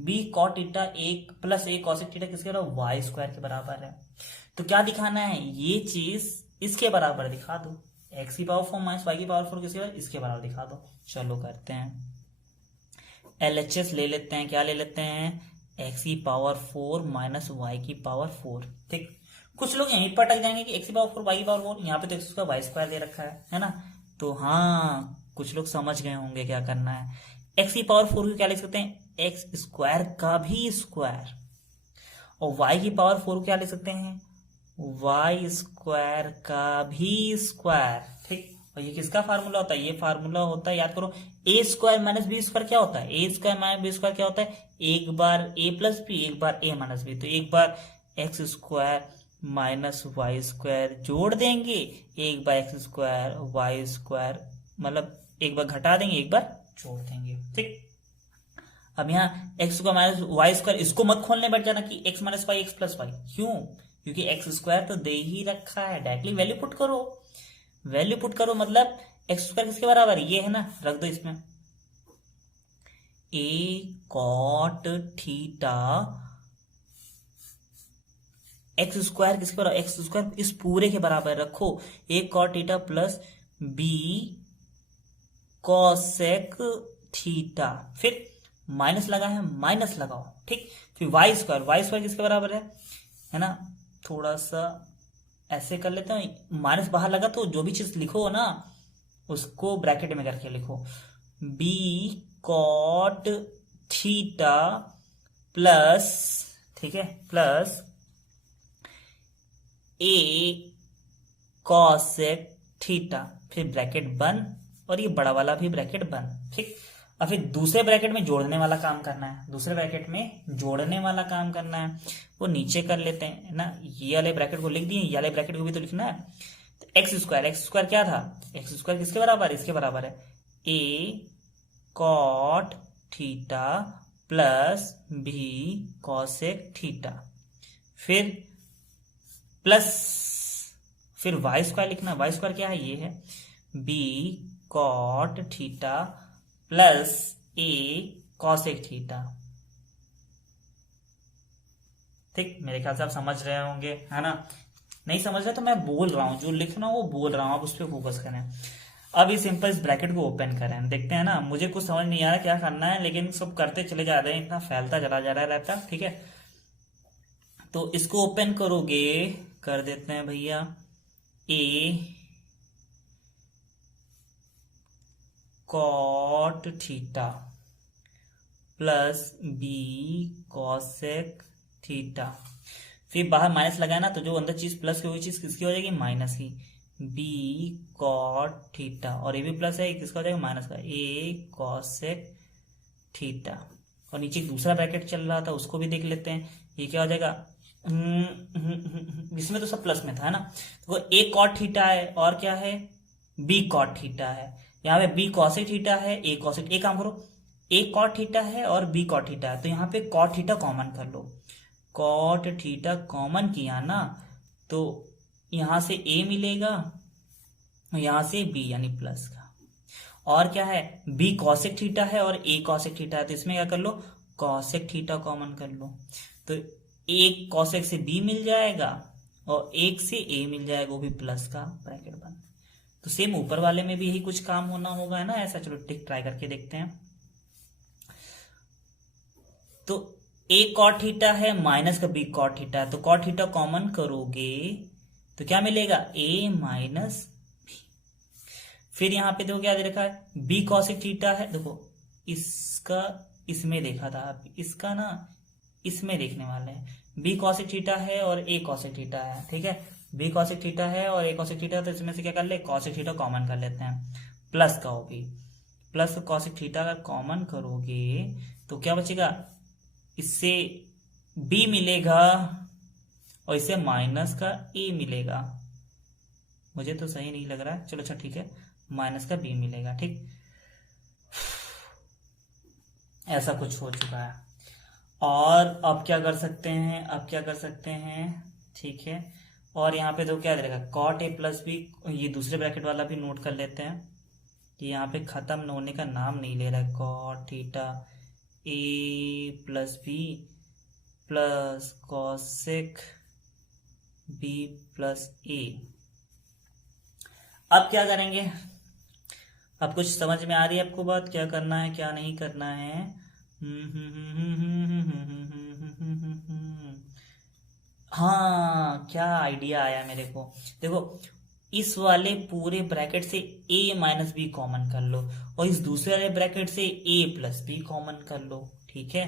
b cot थीटा एक प्लस a cosec थीटा किसके बराबर, y स्क्वायर के बराबर है। तो क्या दिखाना है, ये चीज इसके बराबर दिखा दो, x की पावर 4 माइनस y की पावर 4 किसके बराबर, इसके बराबर दिखा दो। चलो करते हैं, LHS ले लेते हैं, क्या ले लेते हैं, x की पावर 4 माइनस y की पावर 4, ठीक। कुछ लोग यहीं पर अटक जाएंगे कि x की पावर 4 y की पावर 4, यहाँ पे तो x का y स्क्वायर दे रखा है ना, तो हाँ कुछ लोग समझ गए होंगे क्या करना है। x की पावर 4 को क्या लिख सकते हैं, x स्क्वायर का भी स्क्वायर, और y की पावर 4 को क्या लिख सकते हैं, y स्क्वायर का भी स्क्वायर, ठीक। और ये किसका फार्मूला होता है, ये फार्मूला होता है, याद करो, a square minus B square क्या होता है, a square minus B square क्या होता है, एक बार a प्लस बी, एक बार a माइनस बी, तो एक बार x square minus y square जोड़ देंगे, एक बार एक्स स्क्वायर वाई स्क्वायर, मतलब एक बार घटा देंगे, एक बार जोड़ देंगे, ठीक। अब यहाँ x square minus y square, इसको मत खोलने बैठ जाना कि x minus y x plus y, क्यों, क्योंकि एक्स स्क्वायर तो दे ही रखा है, डायरेक्टली वैल्यू पुट करो, मतलब एक्स स्क्वायर किसके बराबर है, ये है ना, रख दो इसमें, A cot theta X square किसके बराबर, एक्स स्क्वायर इस पूरे के बराबर रखो, A cot theta plus B cosec theta, फिर माइनस लगा है, माइनस लगाओ, ठीक। फिर वाई स्क्वायर किसके बराबर है ना, थोड़ा सा ऐसे कर लेते हैं, माइनस बाहर लगा तो जो भी चीज लिखो ना उसको ब्रैकेट में करके लिखो, बी कॉट थीटा प्लस, ठीक है, प्लस ए कॉसेक थीटा, फिर ब्रैकेट बंद और ये बड़ा वाला भी ब्रैकेट बंद, ठीक। अब फिर दूसरे ब्रैकेट में जोड़ने वाला काम करना है, दूसरे ब्रैकेट में जोड़ने वाला काम करना है, वो नीचे कर लेते हैं ना, ये वाले ब्रैकेट को लिख दिए, ये वाले ब्रैकेट को भी तो लिखना है। तो एक्स स्क्वायर क्या था, एक्स स्क्वायर किसके बराबर है, इसके बराबर है A cot theta plus B cosec theta, फिर प्लस, फिर वाई स्क्वायर लिखना, वाई स्क्वायर क्या है, ये है B cot theta plus A cosec theta, ठीक। मेरे ख्याल से आप समझ रहे होंगे, है ना, नहीं समझ रहे तो मैं बोल रहा हूं, जो लिखना वो बोल रहा हूं, आप उस पर फोकस करें। अब ये सिंपल इस ब्रैकेट को ओपन करें, देखते हैं ना, मुझे कुछ समझ नहीं आ रहा क्या करना है, लेकिन सब करते चले जा रहे हैं, इतना फैलता चला जा रहा रहता, ठीक है। तो इसको ओपन करोगे, कर देते हैं भैया, A cot theta plus B cosec theta, फिर बाहर माइनस लगाया ना, तो जो अंदर चीज प्लस की हुई चीज किसकी हो जाएगी, माइनस की, बी कॉट थीटा, और ये भी प्लस है, किसका हो जाएगा, माइनस का, ए कॉसेक थीटा, और नीचे दूसरा ब्रैकेट चल रहा था उसको भी देख लेते हैं, ये क्या हो जाएगा, इसमें तो सब प्लस में था, है ना, तो ए कॉट थीटा है और क्या है, बी कॉट थीटा है, यहाँ पे बी कॉसेक थीटा है, ए कॉसेक, एक काम करो, ए कॉट थीटा है और बी कॉट थीटा है, तो यहाँ पे कॉट थीटा कॉमन कर लो, कॉट थीटा कॉमन किया ना, तो यहां से ए मिलेगा, यहां से बी यानी प्लस का, और क्या है, बी कॉसेक थीटा है और ए कॉसेक थीटा है, तो इसमें क्या कर लो, कॉसेक थीटा कॉमन कर लो, तो एक कॉसेक से बी मिल जाएगा और एक से ए मिल जाएगा, वो भी प्लस का, ब्रैकेट बंद। तो सेम ऊपर वाले में भी यही कुछ काम होना होगा, है ना, ऐसा, चलो टिक ट्राई करके देखते हैं। तो ए कॉट थीटा है माइनस का बी कॉट थीटा है, तो कॉट थीटा कॉमन करोगे तो क्या मिलेगा, ए माइनस बी, फिर यहां पे देखो क्या दे रखा है, बी कॉसेक थीटा है, देखो इसका इसमें देखा था, इसका ना इसमें देखने वाले हैं, बी कॉसेक थीटा है और ए कॉसेक थीटा है, ठीक है, बी कॉसेक थीटा है और ए कॉसेक थीटा, तो इसमें से क्या कर ले, कॉसेक थीटा कॉमन कर लेते हैं, प्लस का, वो भी प्लस कॉसेक थीटा अगर कॉमन करोगे तो क्या बचेगा, इससे बी मिलेगा और इससे माइनस का ए मिलेगा, मुझे तो सही नहीं लग रहा है, चलो अच्छा ठीक है, माइनस का बी मिलेगा, ठीक, ऐसा कुछ हो चुका है। और अब क्या कर सकते हैं, ठीक है, और यहाँ पे तो क्या देगा, कॉट ए प्लस बी, ये दूसरे ब्रैकेट वाला भी नोट कर लेते हैं, कि यहाँ पे खत्म होने का नाम नहीं ले रहा है, cot theta A plus B plus cosec B plus A. अब क्या करेंगे, अब कुछ समझ में आ रही है आपको बात, क्या करना है क्या नहीं करना है, हाँ क्या आइडिया आया मेरे को, देखो इस वाले पूरे ब्रैकेट से a माइनस बी कॉमन कर लो और इस दूसरे वाले ब्रैकेट से a प्लस बी कॉमन कर लो, ठीक है,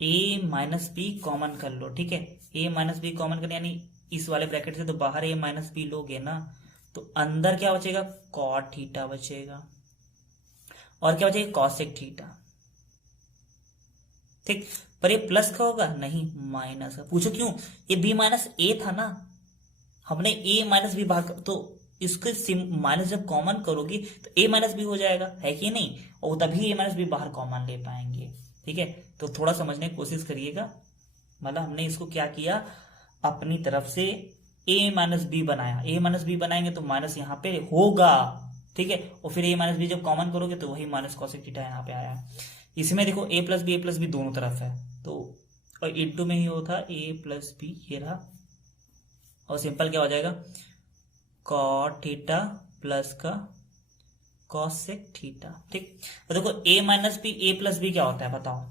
a माइनस बी कॉमन कर लो, ठीक है, a माइनस बी कॉमन कर, यानी इस वाले ब्रैकेट से तो बाहर a माइनस बी लोगे ना, तो अंदर क्या बचेगा, कॉट थीटा बचेगा, और क्या बचेगा, कॉसेक थीटा, ठीक, पर ये प्लस का होगा नहीं, माइनस का, पूछो क्यों, ये b माइनस ए था ना, हमने a माइनस बी भाग, तो इसके माइनस जब कॉमन करोगी तो a माइनस बी हो जाएगा, है कि नहीं, और तभी a माइनस बी बाहर कॉमन ले पाएंगे, ठीक है, तो थोड़ा समझने की कोशिश करिएगा, मतलब हमने इसको क्या किया, अपनी तरफ से a माइनस बी बनाया, a माइनस बी बनाएंगे तो माइनस यहाँ पे होगा, ठीक है, और फिर ए माइनस बी जब कॉमन करोगे तो वही माइनस कॉसेक थीटा यहाँ पे आया। इसमें देखो ए प्लस बी दोनों तरफ है, तो और इंटू में ही होता ए प्लस बी, ये रहा, और सिंपल क्या हो जाएगा, कॉट थीटा प्लस का कॉसेक थीटा। ठीक, तो देखो ए माइनस बी ए प्लस बी क्या होता है बताओ,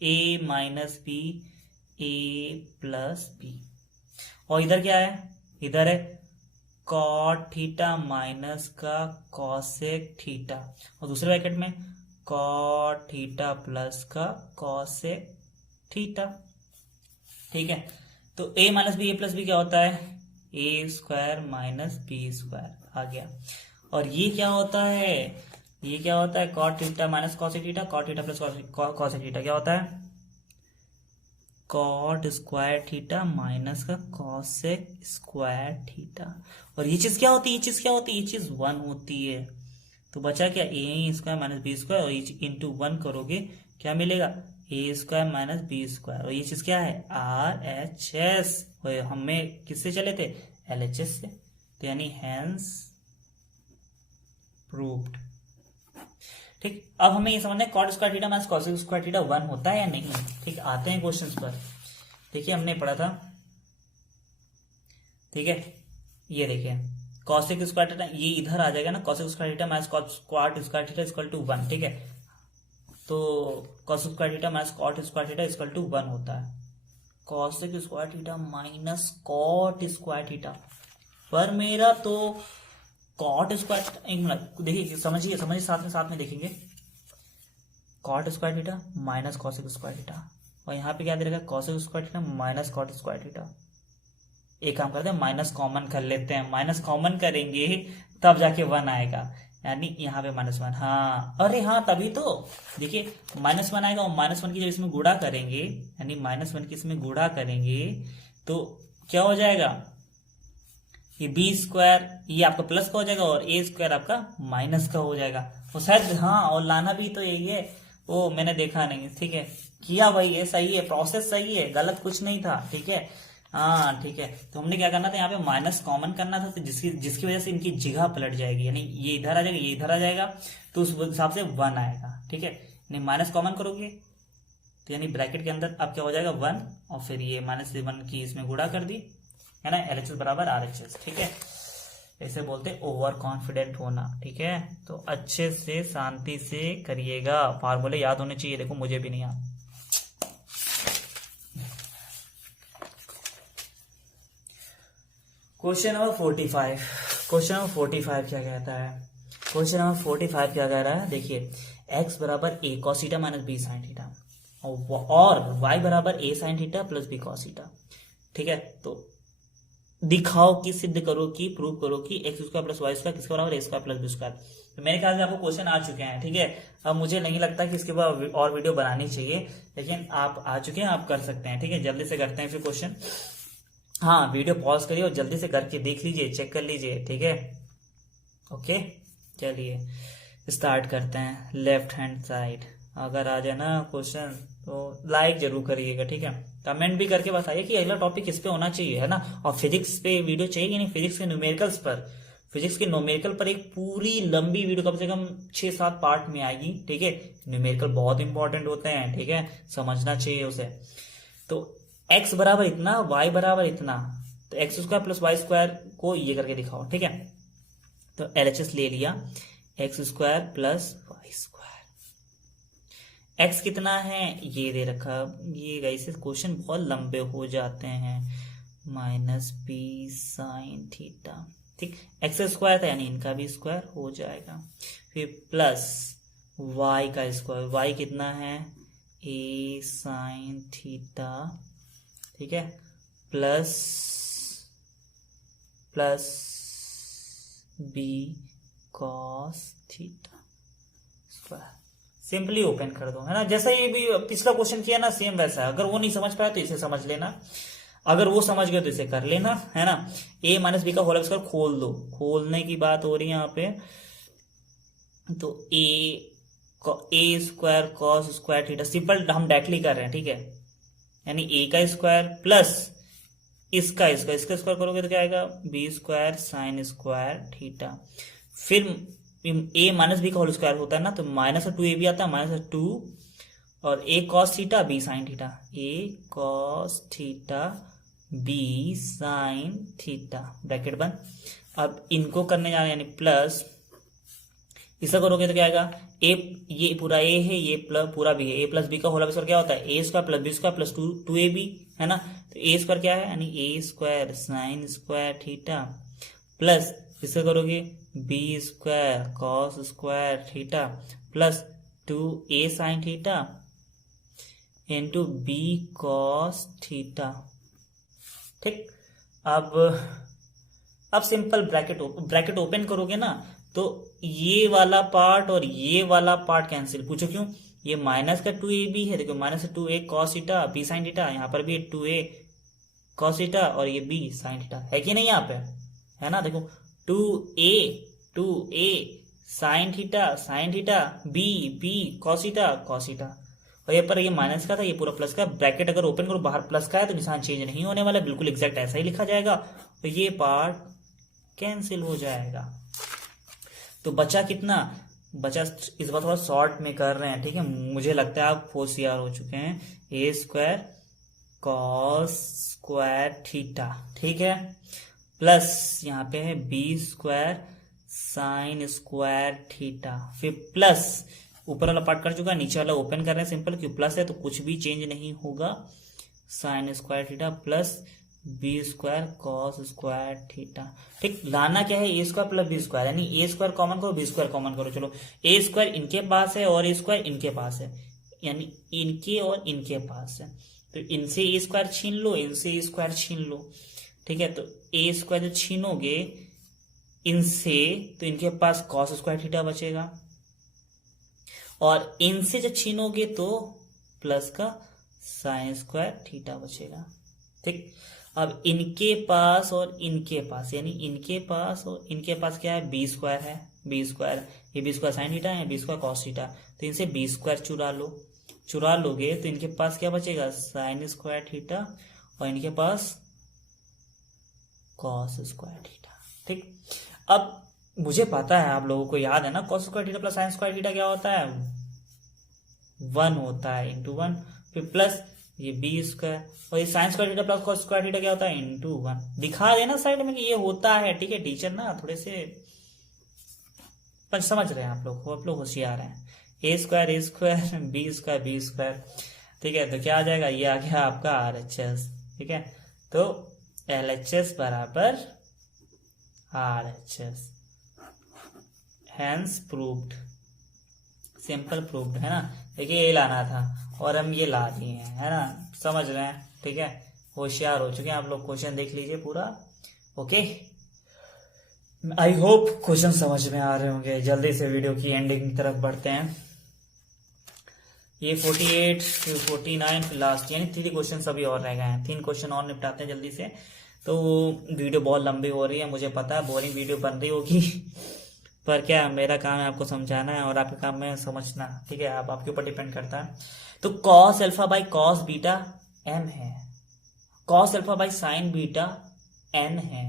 ए माइनस बी ए प्लस बी, और इधर क्या है, इधर है कॉट थीटा माइनस का कॉसेक थीटा, और दूसरे ब्रैकेट में कॉट थीटा प्लस का कॉसेक थीटा। ठीक है, तो ए माइनस बी ए प्लस बी क्या होता है, ए स्क्वायर माइनस बी स्क्वायर आ गया। और ये क्या होता है, ये क्या होता है, cot theta minus cosec theta, cot theta plus cosec theta क्या होता है, कॉट स्क्वायर थीटा माइनस का कॉसेक स्क्वायर थीटा। और ये चीज क्या होती है, ये चीज क्या होती है, ये चीज 1 होती है। तो बचा क्या, ए स्क्वायर माइनस बी स्क्वायर, और इंटू 1 करोगे क्या मिलेगा, ए स्क्वायर माइनस बी स्क्वायर, और ये चीज क्या है, RHS। हमें किससे चले थे, LHS से, तो यानी हैंस प्रूव्ड। ठीक, अब हमें ये समझना है cot square theta minus cosec square theta 1 होता है या नहीं। ठीक, आते हैं क्वेश्चंस पर। देखिए हमने पढ़ा था, ठीक है, ये देखिए कॉसेक स्क्वायर थीटा, ये इधर आ जाएगा ना, cosec square theta minus cot square theta equal to 1। ठीक है, तो cosec square theta minus cot square theta equal to 1 होता है, cosec square theta minus cot square theta. पर मेरा तो कॉट स्क्वायर, एक मिनट देखिए, समझिए साथ में देखेंगे, cot square theta minus cosec square theta, और यहाँ पे क्या दे रखा है, cosec square theta minus cot square theta. एक काम करते हैं, माइनस कॉमन कर लेते हैं, माइनस कॉमन करेंगे तब जाके 1 आएगा, यानी यहाँ पे -1। हाँ, अरे हाँ, तभी तो देखिए -1 आएगा, और -1 की जब इसमें गुणा करेंगे, यानी -1 की इसमें गुणा करेंगे तो क्या हो जाएगा, ये बी स्क्वायर ये आपका प्लस का हो जाएगा, और ए स्क्वायर आपका माइनस का हो जाएगा। वो शायद, हाँ, और लाना भी तो यही है, वो मैंने देखा नहीं। ठीक है, किया भाई, ये सही है, प्रोसेस सही है, गलत कुछ नहीं था। ठीक है, हाँ ठीक है, तो हमने क्या करना था, यहाँ पे माइनस कॉमन करना था, तो जिसकी वजह से इनकी जगह पलट जाएगी, यानी ये इधर आ जाएगा, ये इधर आ जाएगा, तो उस हिसाब से 1 आएगा। ठीक है, यानी माइनस कॉमन करोगे तो यानी ब्रैकेट के अंदर अब क्या हो जाएगा 1, और फिर ये -1 की इसमें गुणा कर दी, है ना, LHS बराबर RHS। ठीक है, ऐसे बोलते ओवर कॉन्फिडेंट होना। ठीक है, तो अच्छे से शांति से करिएगा, फार्मूले याद होने चाहिए। देखो मुझे भी नहीं याद। क्वेश्चन नंबर 45, क्वेश्चन नंबर 45 क्या कहता है, क्वेश्चन नंबर 45 क्या कह रहा है, देखिए x बराबर a cos theta minus b sin theta, और y बराबर a sin theta plus b cos theta. ठीक है, तो दिखाओ कि, सिद्ध करो कि, प्रूव करो कि x square plus y square किसके बराबर, a square plus B square. तो मेरे ख्याल से आपको क्वेश्चन आ चुके हैं। ठीक है, अब मुझे नहीं लगता कि इसके बाद और वीडियो बनानी चाहिए, लेकिन आप आ चुके हैं, आप कर सकते हैं। ठीक है, जल्दी से करते हैं फिर क्वेश्चन। हाँ, वीडियो पॉज करिए और जल्दी से करके देख लीजिए, चेक कर लीजिए। ठीक है, ओके, चलिए स्टार्ट करते हैं। लेफ्ट हैंड साइड अगर आ जाए ना क्वेश्चन तो लाइक जरूर करिएगा। ठीक है, कमेंट भी करके बताइए कि अगला टॉपिक किस पे होना चाहिए, है ना। और फिजिक्स पे वीडियो चाहिए कि नहीं, फिजिक्स के न्यूमेरिकल्स पर, फिजिक्स के न्यूमेरिकल पर एक पूरी लंबी वीडियो कम से कम 6-7 पार्ट में आएगी। ठीक है, न्यूमेरिकल बहुत इंपॉर्टेंट होते हैं। ठीक है, समझना चाहिए उसे। तो x बराबर इतना, y बराबर इतना, तो x square plus y square को ये करके दिखाओ। ठीक है, तो LHS ले लिया, x square plus y square. X कितना है ये दे रखा, ये ऐसे क्वेश्चन बहुत लंबे हो जाते हैं, -b sin थीटा। ठीक, एक्स स्क्वायर था यानी इनका भी स्क्वायर हो जाएगा, फिर प्लस y का स्क्वायर, y कितना है a sin थीटा। ठीक है, plus b cos theta square. Simply open कर दो, है ना, जैसा ये भी पिछला क्वेश्चन किया ना, सेम वैसा है। अगर वो नहीं समझ पाया तो इसे समझ लेना, अगर वो समझ गए तो इसे कर लेना, है ना। a माइनस बी का होल स्क्वायर खोल दो, खोलने की बात हो रही है यहाँ पे। तो a square cos square theta, simple हम डायरेक्टली कर रहे हैं। ठीक है, यानी a का स्क्वायर प्लस इसका स्क्वायर करोगे तो क्या आएगा, b square sine square theta. फिर ए माइनस बी का होल स्क्वायर होता है ना, तो माइनस 2 ए बी आता है, माइनस 2 और A cos theta B sign theta, A cos theta B sign theta bracket बंद। अब इनको करने जा रहे हैं यानी प्लस, इसका करोगे तो क्या आएगा, ए ये पूरा ए है, ये प्लस पूरा बी है, ए प्लस बी का होल स्क्वायर क्या होता है, ए square plus B square plus 2 ए बी है ना। तो ए स्क्वायर क्या है यानी A square sign square theta plus इसका करोगे B square cos square theta plus 2a sine theta into B cos theta. ठीक, अब सिंपल ब्रैकेट ओपन करोगे ना, तो ये वाला पार्ट और ये वाला पार्ट कैंसिल। पूछो क्यों, ये माइनस का 2ab है, देखो minus 2a cos theta B sign theta, यहाँ पर भी 2a कॉस थीटा और ये b साइन थीटा है कि नहीं यहाँ पे, है ना। देखो 2a sine theta b cos theta और ये पर ये माइनस का था, ये पूरा प्लस का। ब्रैकेट अगर ओपन करो बाहर प्लस का है तो निशान चेंज नहीं होने वाला, बिल्कुल एग्जैक्ट ऐसा ही लिखा जाएगा, तो ये पार्ट कैंसिल हो जाएगा। तो बचा कितना, बचा, इस बार थोड़ा शॉर्ट में कर रहे हैं, ठीक है। मुझे लगता है आप होशियार हो चुके हैं। A square cos square theta, ठीक है, प्लस यहाँ पे है b square sign square theta, फिर प्लस ऊपर वाला पार्ट कर चुका है, नीचे वाला ओपन कर रहे हैं सिंपल, क्यों प्लस है तो कुछ भी चेंज नहीं होगा, sine square theta plus B square cos square theta. ठीक, लाना क्या है, ए स्क्वायर प्लस बी स्क्वायर, यानी ए स्क्वायर कॉमन करो बी स्क्वायर कॉमन करो। चलो ए स्क्वायर इनके पास है और ए स्क्वायर इनके पास है, यानी इनके और इनके पास है, तो इनसे ए स्क्वायर छीन लो, इनसे ए स्क्वायर छीन लो, ठीक है। तो ए स्क्वायर जो छीनोगे इनसे, तो इनके पास कॉस स्क्वायर थीटा बचेगा, और इनसे जब छीनोगे तो प्लस का साइन स्क्वायर थीटा बचेगा। ठीक, अब इनके पास और इनके पास, यानी इनके पास और इनके पास क्या है, बी स्क्वायर है, बी स्क्वायर, ये बी स्क्वायर साइन थीटा है, बी स्क्वायर कॉस थीटा, तो इनसे बी स्क्वायर चुरा लोगे तो इनके पास क्या बचेगा, साइन स्क्वायर थीटा, और इनके पास कॉस स्क्वायर थीटा। ठीक, अब मुझे पता है आप लोगों को याद है ना, cos square theta plus sign square theta क्या होता है, 1 होता है इंटू 1, फिर प्लस ये बी स्क्वायर, और ये sign square theta plus cos square theta क्या होता है, इंटू 1। दिखा देना साइड में कि ये होता है, ठीक है। टीचर ना थोड़े से पर समझ रहे हैं आप लोग होशियार हैं। ए स्क्वायर बी स्क्वायर, ठीक है। तो क्या आ जाएगा, ये आ गया आपका RHS, ठीक है। तो LHS बराबर RHS, hence proved, simple proved, है ना। देखिए ये लाना था और हम ये ला दिए हैं, है ना, समझ रहे हैं, ठीक है। होशियार हो चुके हैं आप लोग, क्वेश्चन देख लीजिए पूरा, ओके। आई होप क्वेश्चन समझ में आ रहे होंगे। जल्दी से वीडियो की एंडिंग की तरफ बढ़ते हैं। ये 48 फिर 49 फिर लास्ट, यानी 3 क्वेश्चन अभी और रह गए हैं, 3 क्वेश्चन और निपटाते हैं जल्दी से। तो वीडियो बहुत लंबी हो रही है, मुझे पता है बोरिंग वीडियो बन रही होगी पर क्या, मेरा काम है आपको समझाना है और आपका काम है समझना, ठीक है। आप आपके ऊपर डिपेंड करता है। तो cos alpha by cos beta m है, cos alpha by sine beta n है,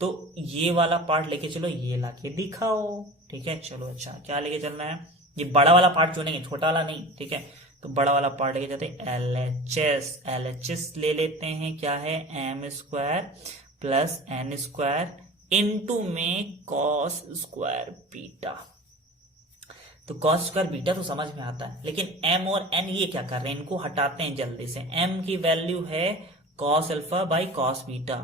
तो ये वाला पार्ट लेके चलो, ये लाके दिखाओ, ठीक है। चलो अच्छा, क्या लेके चलना है, ये बड़ा वाला पार्ट चुनेंगे, छोटा वाला नहीं, ठीक है। तो बड़ा वाला पार्ट लेके जाते हैं LHS ले लेते हैं, क्या है, m square plus n square into में कॉस स्क्वायर बीटा। तो कॉस स्क्वायर बीटा तो समझ में आता है, लेकिन m और n ये क्या कर रहे हैं, इनको हटाते हैं जल्दी से। m की वैल्यू है cos alpha by cos beta,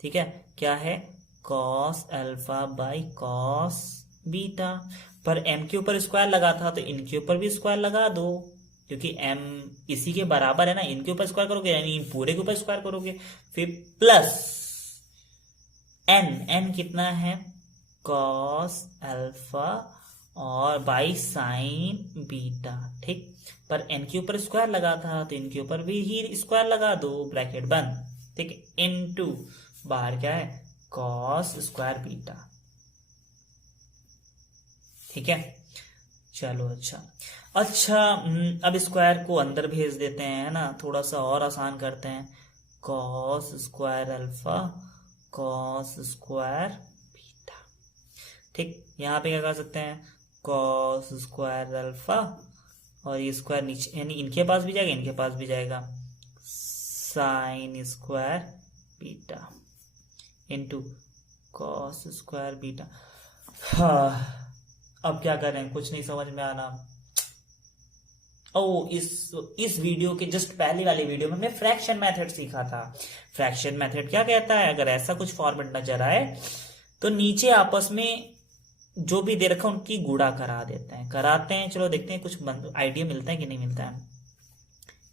ठीक है। क्या है, cos alpha by cos beta, पर m के ऊपर स्क्वायर लगा था तो इनके ऊपर भी स्क्वायर लगा दो, क्योंकि m इसी के बराबर है ना, इनके ऊपर स्क्वायर करोगे यानी इन पूरे के ऊपर स्क्वायर करोगे, फिर प्लस n कितना है, कॉस अल्फा और बाई साइन बीटा, ठीक। पर n के ऊपर स्क्वायर लगा था तो इनके ऊपर भी ही स्क्वायर लगा दो, ब्रैकेट बंद, ठीक, इनटू बाहर क्या है, कॉस स्क्वायर बीटा, ठीक है। चलो अच्छा, अब स्क्वायर को अंदर भेज देते हैं, है ना, थोड़ा सा और आसान करते हैं। Cos square alpha cos square beta, ठीक, यहाँ पे क्या कर सकते हैं, कॉस स्क्वायर अल्फा, और ये स्क्वायर नीचे यानी इनके पास भी जाएगा, इनके पास भी जाएगा, sine square beta into cos square beta. हाँ, अब क्या करें, कुछ नहीं समझ में आना। ओ, इस वीडियो के जस्ट पहले वाली वीडियो में हमने फ्रैक्शन मेथड सीखा था। फ्रैक्शन मेथड क्या कहता है, अगर ऐसा कुछ फॉर्मेट नजर आए तो नीचे आपस में जो भी दे रखा उनकी गुणा करा देते हैं, कराते हैं। चलो देखते हैं कुछ आइडिया मिलता है कि नहीं मिलता है।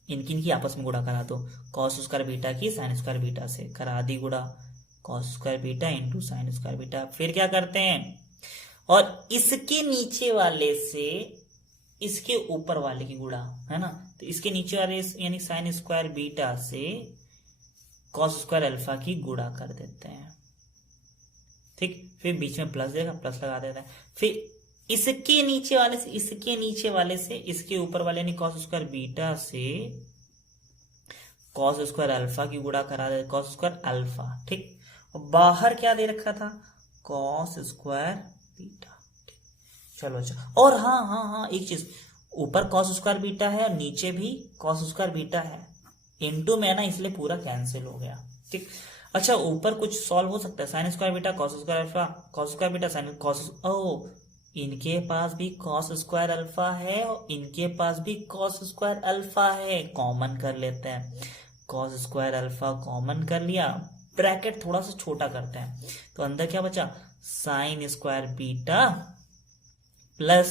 इनकी आपस में गुणा करा दो, कॉस स्क्वायर बीटा की साइन स्क्वायर बीटा से, करा दी गुणा, cos square beta into sine square beta. फिर क्या करते हैं, और इसके नीचे वाले से इसके ऊपर वाले की गुणा, है ना, तो इसके नीचे वाले यानी साइन स्क्वायर बीटा से कॉस स्क्वायर अल्फा की गुणा कर देते हैं। ठीक, फिर बीच में प्लस देगा, प्लस लगा देते हैं। फिर इसके नीचे वाले से इसके ऊपर वाले यानी कॉस स्क्वायर बीटा से कॉस स्क्वायर अल्फा की गुणा करा देते, कॉस स्क्वायर अल्फा। ठीक, और बाहर क्या दे रखा था, कॉस स्क्वायर बीटा। चलो अच्छा, और हाँ, एक चीज, ऊपर कॉस स्क्वायर बीटा है और नीचे भी कॉस स्क्वायर बीटा है, इनटू में ना, इसलिए पूरा कैंसिल हो गया। ठीक, अच्छा, ऊपर कुछ सॉल्व हो सकता है, sine square beta cos square alpha, cos square beta sine cos, ओ इनके पास भी कॉस स्क्वायर अल्फा है और इनके पास भी कॉस स्क्वायर अल्फा है, कॉमन कर लेते हैं, कॉस स्क्वायर अल्फा कॉमन कर लिया, ब्रैकेट थोड़ा सा छोटा करते हैं, तो अंदर क्या बचा, sign square beta plus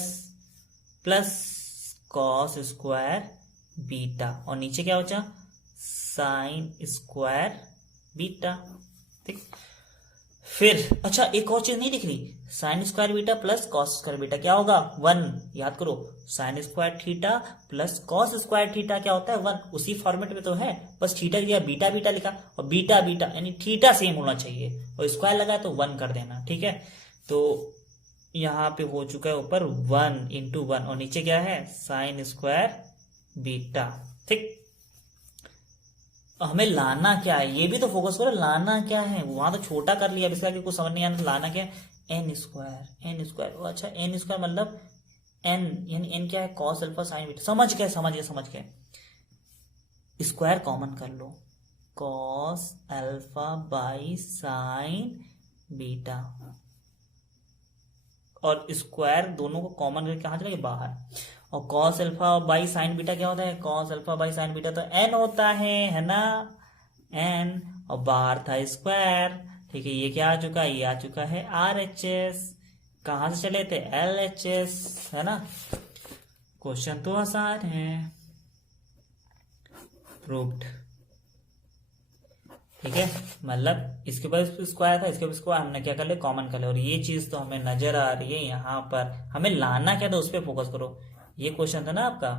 cos square beta, और नीचे क्या बचा, साइन स्क्वायर बीटा। ठीक, फिर अच्छा एक और चीज नहीं दिख रही, sign square beta plus cos square beta क्या होगा, 1। याद करो, sign square theta plus cos square theta क्या होता है, 1। उसी फॉर्मेट में तो है, बस थीटा दिया, बीटा बीटा लिखा, और बीटा बीटा यानी थीटा सेम होना चाहिए, और स्क्वायर लगा तो 1 कर देना। ठीक है, तो यहाँ पे हो चुका है ऊपर 1 इंटू 1, और नीचे क्या है, साइन स्क्वायर बीटा। ठीक, हमें लाना क्या है, ये भी तो फोकस करो, लाना क्या है, वहां तो छोटा कर लिया, अब इसका कुछ समझ नहीं आना, लाना क्या है, एन स्क्वायर। अच्छा, एन स्क्वायर मतलब एन, यानी एन क्या है, कॉस अल्फा साइन बीटा। समझ गए, स्क्वायर कॉमन कर लो, cos alpha by sine beta, और स्क्वायर दोनों को कॉमन करके कहां चलेगा, बाहर, और cos alpha by sine beta क्या होता है, cos alpha by sine beta तो एन होता है ना, एन, और बाहर था स्क्वायर। ठीक है, ये क्या आ चुका है, ये आ चुका है RHS, कहां से चले थे, LHS, है ना। क्वेश्चन तो आसान है, प्रूव्ड। ठीक है, मतलब इसके ऊपर स्क्वायर था, इसके ऊपर स्क्वायर, हमने क्या कर लिया, कॉमन कर लिया, और ये चीज तो हमें नजर आ रही है यहाँ पर, हमें लाना क्या था उस पर फोकस करो। ये क्वेश्चन था ना आपका,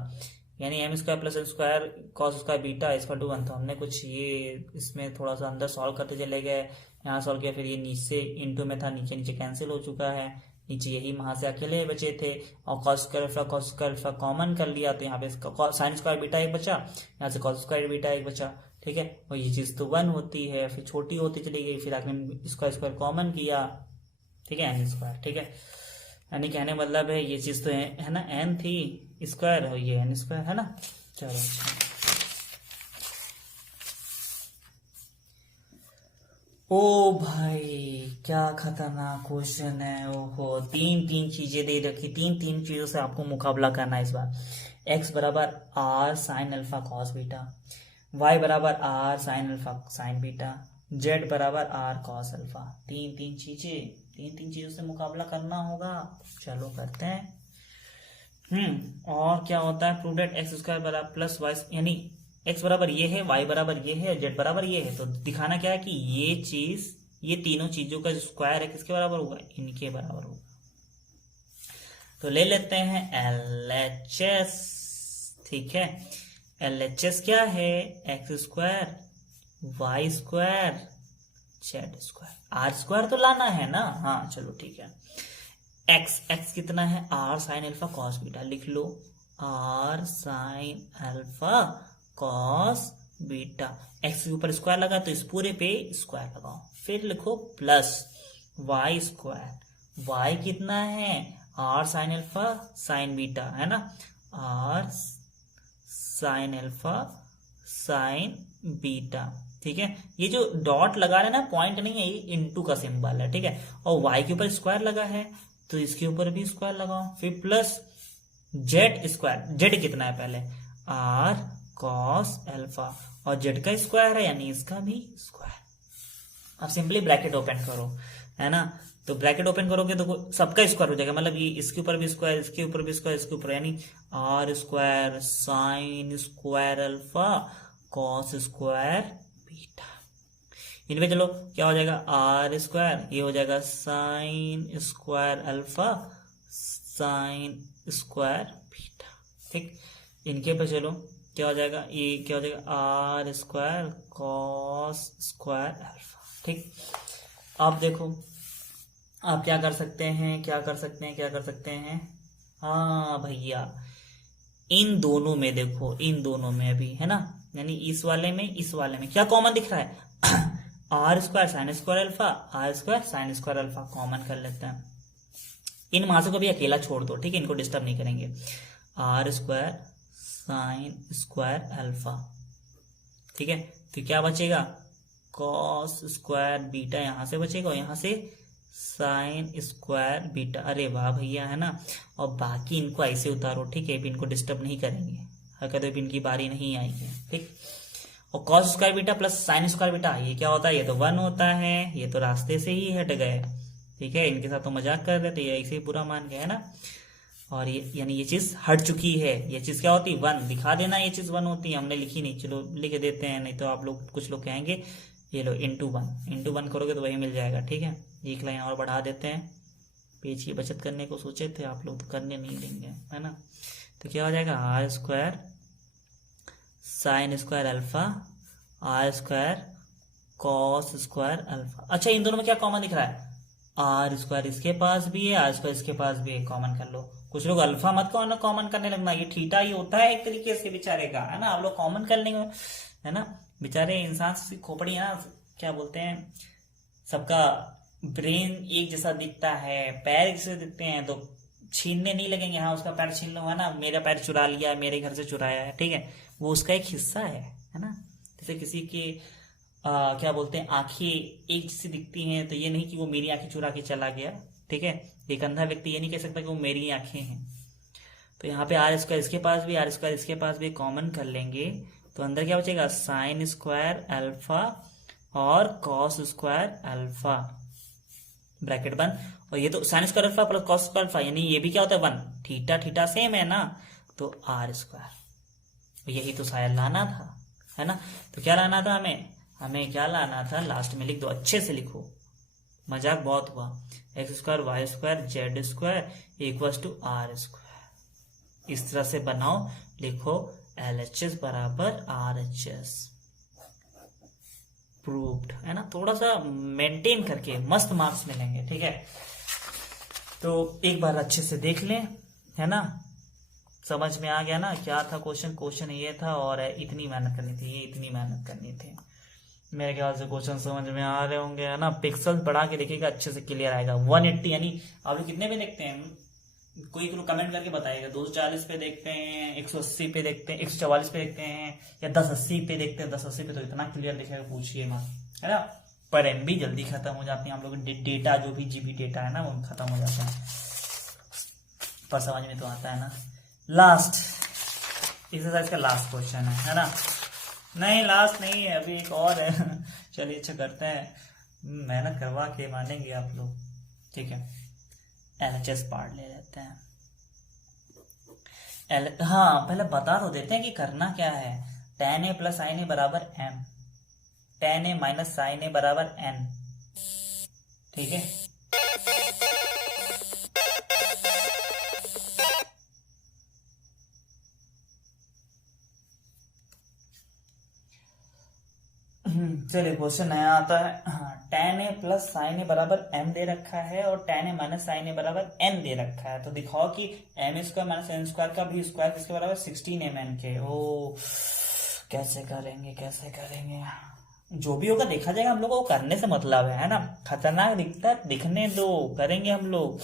यानी M square plus N square cos square beta इसका 1 था, हमने कुछ ये इसमें थोड़ा सा अंदर सॉल्व करते चले गए, यहाँ सॉल्व किया, फिर ये नीचे इंटू में था, नीचे कैंसिल हो चुका है, नीचे यही वहां से अकेले बचे थे, और कॉस स्क्वायर अल्फा कॉमन कर लिया, तो यहाँ पे साइन स्क्वायर बीटा एक बचा, यहाँ से कॉस स्क्वायर बीटा एक बचा। ठीक है, और ये चीज तो 1 होती है, फिर छोटी होती चली गई, फिर आखिर इसका स्क्वायर कॉमन किया। ठीक है, एन स्क्वायर। ठीक है, यानी कहने मतलब है ये चीज तो है ना, एन थी स्क्वायर और ये एन स्क्वायर, है ना। चलो, ओ भाई क्या खतरनाक क्वेश्चन है, ओहो, तीन चीजें दे रखी, तीन चीजों से आपको मुकाबला करना है इस बार। x बराबर R sine alpha cos beta, y बराबर R sine alpha sine beta, z बराबर आर कॉस अल्फा। तीन चीजों से मुकाबला करना होगा। चलो करते हैं। और क्या होता है, प्रूव दैट एक्स स्क्वायर बराबर प्लस वाई, यानी x बराबर ये है, y बराबर ये है, z बराबर ये है, तो दिखाना क्या है कि ये चीज, ये तीनों चीजों का स्क्वायर है किसके बराबर होगा, इनके बराबर होगा। तो ले लेते हैं LHS। ठीक है, LHS क्या है, x square Y square Z square, R square तो लाना है ना। हाँ चलो ठीक है, एक्स कितना है, R sine alpha cos beta, लिख लो R sine alpha cos beta. X के ऊपर स्क्वायर लगा तो इस पूरे पे स्क्वायर लगाओ, फिर लिखो प्लस वाई स्क्वायर y कितना है, r sign alpha sine beta, है ना, r sign alpha sine beta, ठीक है। ये जो डॉट लगा रहे हैं ना, पॉइंट नहीं है, ये इनटू का सिंबल है, ठीक है। और y के ऊपर स्क्वायर लगा है तो इसके ऊपर भी स्क्वायर लगाओ, फिर प्लस जेड स्क्वायर, जेड कितना है पहले, r cos अल्फा, और जेड का स्क्वायर है यानी इसका भी स्क्वायर। अब सिंपली ब्रैकेट ओपन करो, है ना, तो ब्रैकेट ओपन करोगे तो सबका स्क्वायर हो जाएगा, मतलब ये इसके ऊपर भी स्क्वायर, इसके ऊपर भी स्क्वायर, इसके ऊपर, यानी R square sign square alpha cos square beta. इनमें चलो क्या हो जाएगा, आर स्क्वायर, ये हो जाएगा sine square alpha sign square beta, ठीक। इनके पे चलो क्या हो जाएगा, ये क्या हो जाएगा, R square cos square alpha, ठीक। अब देखो आप क्या कर सकते हैं, क्या कर सकते हैं, क्या कर सकते हैं, हाँ भैया इन दोनों में देखो, इन दोनों में अभी, है ना, यानी इस वाले में क्या कॉमन दिख रहा है, R square sign square alpha, R square sign square alpha common कर लेते हैं। इन मासों को भी अकेला छोड़ दो, ठीक है, इनको डिस्टर्ब नहीं करेंगे। R square sign square alpha, ठीक है, तो क्या बचेगा, कॉस स्क्वायर बीटा यहां से बचेगा और यहां से साइन स्क्वायर बीटा, अरे वाह भैया, है ना। और बाकी इनको ऐसे उतारो, ठीक है, इनको डिस्टर्ब नहीं करेंगे, अगर इनकी बारी नहीं आएगी, ठीक। और cos square beta plus sign square beta, ये क्या होता है, ये तो 1 होता है, ये तो रास्ते से ही हट गए, ठीक है, इनके साथ तो मजाक कर रहे थे, ये ऐसे ही बुरा मान गए, है ना। और ये यानी ये चीज हट चुकी है, ये चीज क्या होती है, 1 दिखा देना, ये चीज 1 होती है, हमने लिखी नहीं, चलो लिख देते हैं, नहीं तो आप लोग कुछ लोग कहेंगे ये लो इंटू वन करोगे तो वही मिल जाएगा, ठीक है। एक लाइन और बढ़ा देते हैं, पेज की बचत करने को सोचे थे आप लोग तो करने नहीं देंगे, है ना। तो क्या हो जाएगा, R square sign square alpha R square cos square alpha. अच्छा इन दोनों में क्या कॉमन दिख रहा है, आर स्क्वायर इसके पास भी है, आर स्क्वायर इसके पास भी है, कॉमन कर लो। कुछ लोग अल्फा मत कॉमन करने लगना, ये थीटा ही होता है एक तरीके से बेचारे का, है ना, आप लोग कॉमन कर लेंगे, है ना। बेचारे इंसान से खोपड़ी है ना, क्या बोलते हैं, सबका ब्रेन एक जैसा दिखता है, पैर जैसे दिखते हैं, तो छीनने नहीं लगेंगे, हाँ उसका पैर छीन लो, है ना, मेरा पैर चुरा लिया, मेरे घर से चुराया है, ठीक है, वो उसका एक हिस्सा है ना। जैसे किसी के क्या बोलते हैं, आंखें एक जैसी दिखती हैं, तो ये नहीं कि वो मेरी आंखें चुरा के चला गया, ठीक है। एक अंधा व्यक्ति ये नहीं कह सकता कि वो मेरी आंखें हैं। तो यहाँ पे आर स्क्वायर इसके पास भी, आर स्क्वायर इसके पास भी कॉमन कर लेंगे, तो अंदर क्या बचेगा, साइन स्क्वायर अल्फा और कॉस स्क्वायर अल्फा, ब्रैकेट बंद। और ये तो sign square alpha plus cos square alpha, यानी ये भी क्या होता है 1, थीटा थीटा सेम है ना, तो आर स्क्वायर, यही तो शायद लाना था, है ना। तो क्या लाना था हमें क्या लाना था, लास्ट में लिख दो, अच्छे से लिखो, मजाक बहुत हुआ, X square Y square Z square equals to R square, इस तरह से बनाओ, लिखो LHS बराबर RHS, प्रूव्ड, है ना। थोड़ा सा मेंटेन करके मस्त मार्क्स मिलेंगे, ठीक है। तो एक बार अच्छे से देख लें, है ना, समझ में आ गया ना क्या था क्वेश्चन ये था, और इतनी मेहनत करनी थी, ये इतनी मेहनत करनी थी, मेरे ख्याल से क्वेश्चन समझ में आ रहे होंगे, है ना। पिक्सल्स बढ़ा के देखिएगा, अच्छे से क्लियर आएगा। 180 यानी आप लोग कितने पे देखते हैं, कोई कमेंट करके बताइएगा, 240 पे देखते हैं, 180 पे देखते हैं, 144 पे देखते हैं, या 1080 पे देखते हैं। 1080 पे तो इतना क्लियर दिखेगा पूछिए मत, है ना। पर MB जल्दी खत्म हो जाती है, हम लोग डेटा जो भी GB डेटा है ना वो खत्म हो जाता है, पर समझ में तो आता है ना। लास्ट एक्सरसाइज का लास्ट क्वेश्चन है ना, नहीं लास्ट नहीं है, अभी एक और है चलिए अच्छा करते हैं, मेहनत करवा के मानेंगे आप लोग, ठीक है। LHS पार्ट ले लेते हैं। हाँ पहले बता तो देते हैं कि करना क्या है। tan a plus sin a बराबर m, tan a minus sin a बराबर n, ठीक है। चलिए क्वेश्चन नया आता है। हाँ, tan a plus sin a बराबर m दे रखा है और tan a minus sin a बराबर n दे रखा है, तो दिखाओ कि m square minus n square का भी स्क्वायर किसके बराबर 16 mn के। ओ कैसे करेंगे, जो भी होगा देखा जाएगा, हम लोग को करने से मतलब है ना। खतरनाक दिखता है, दिखने दो, करेंगे हम लोग।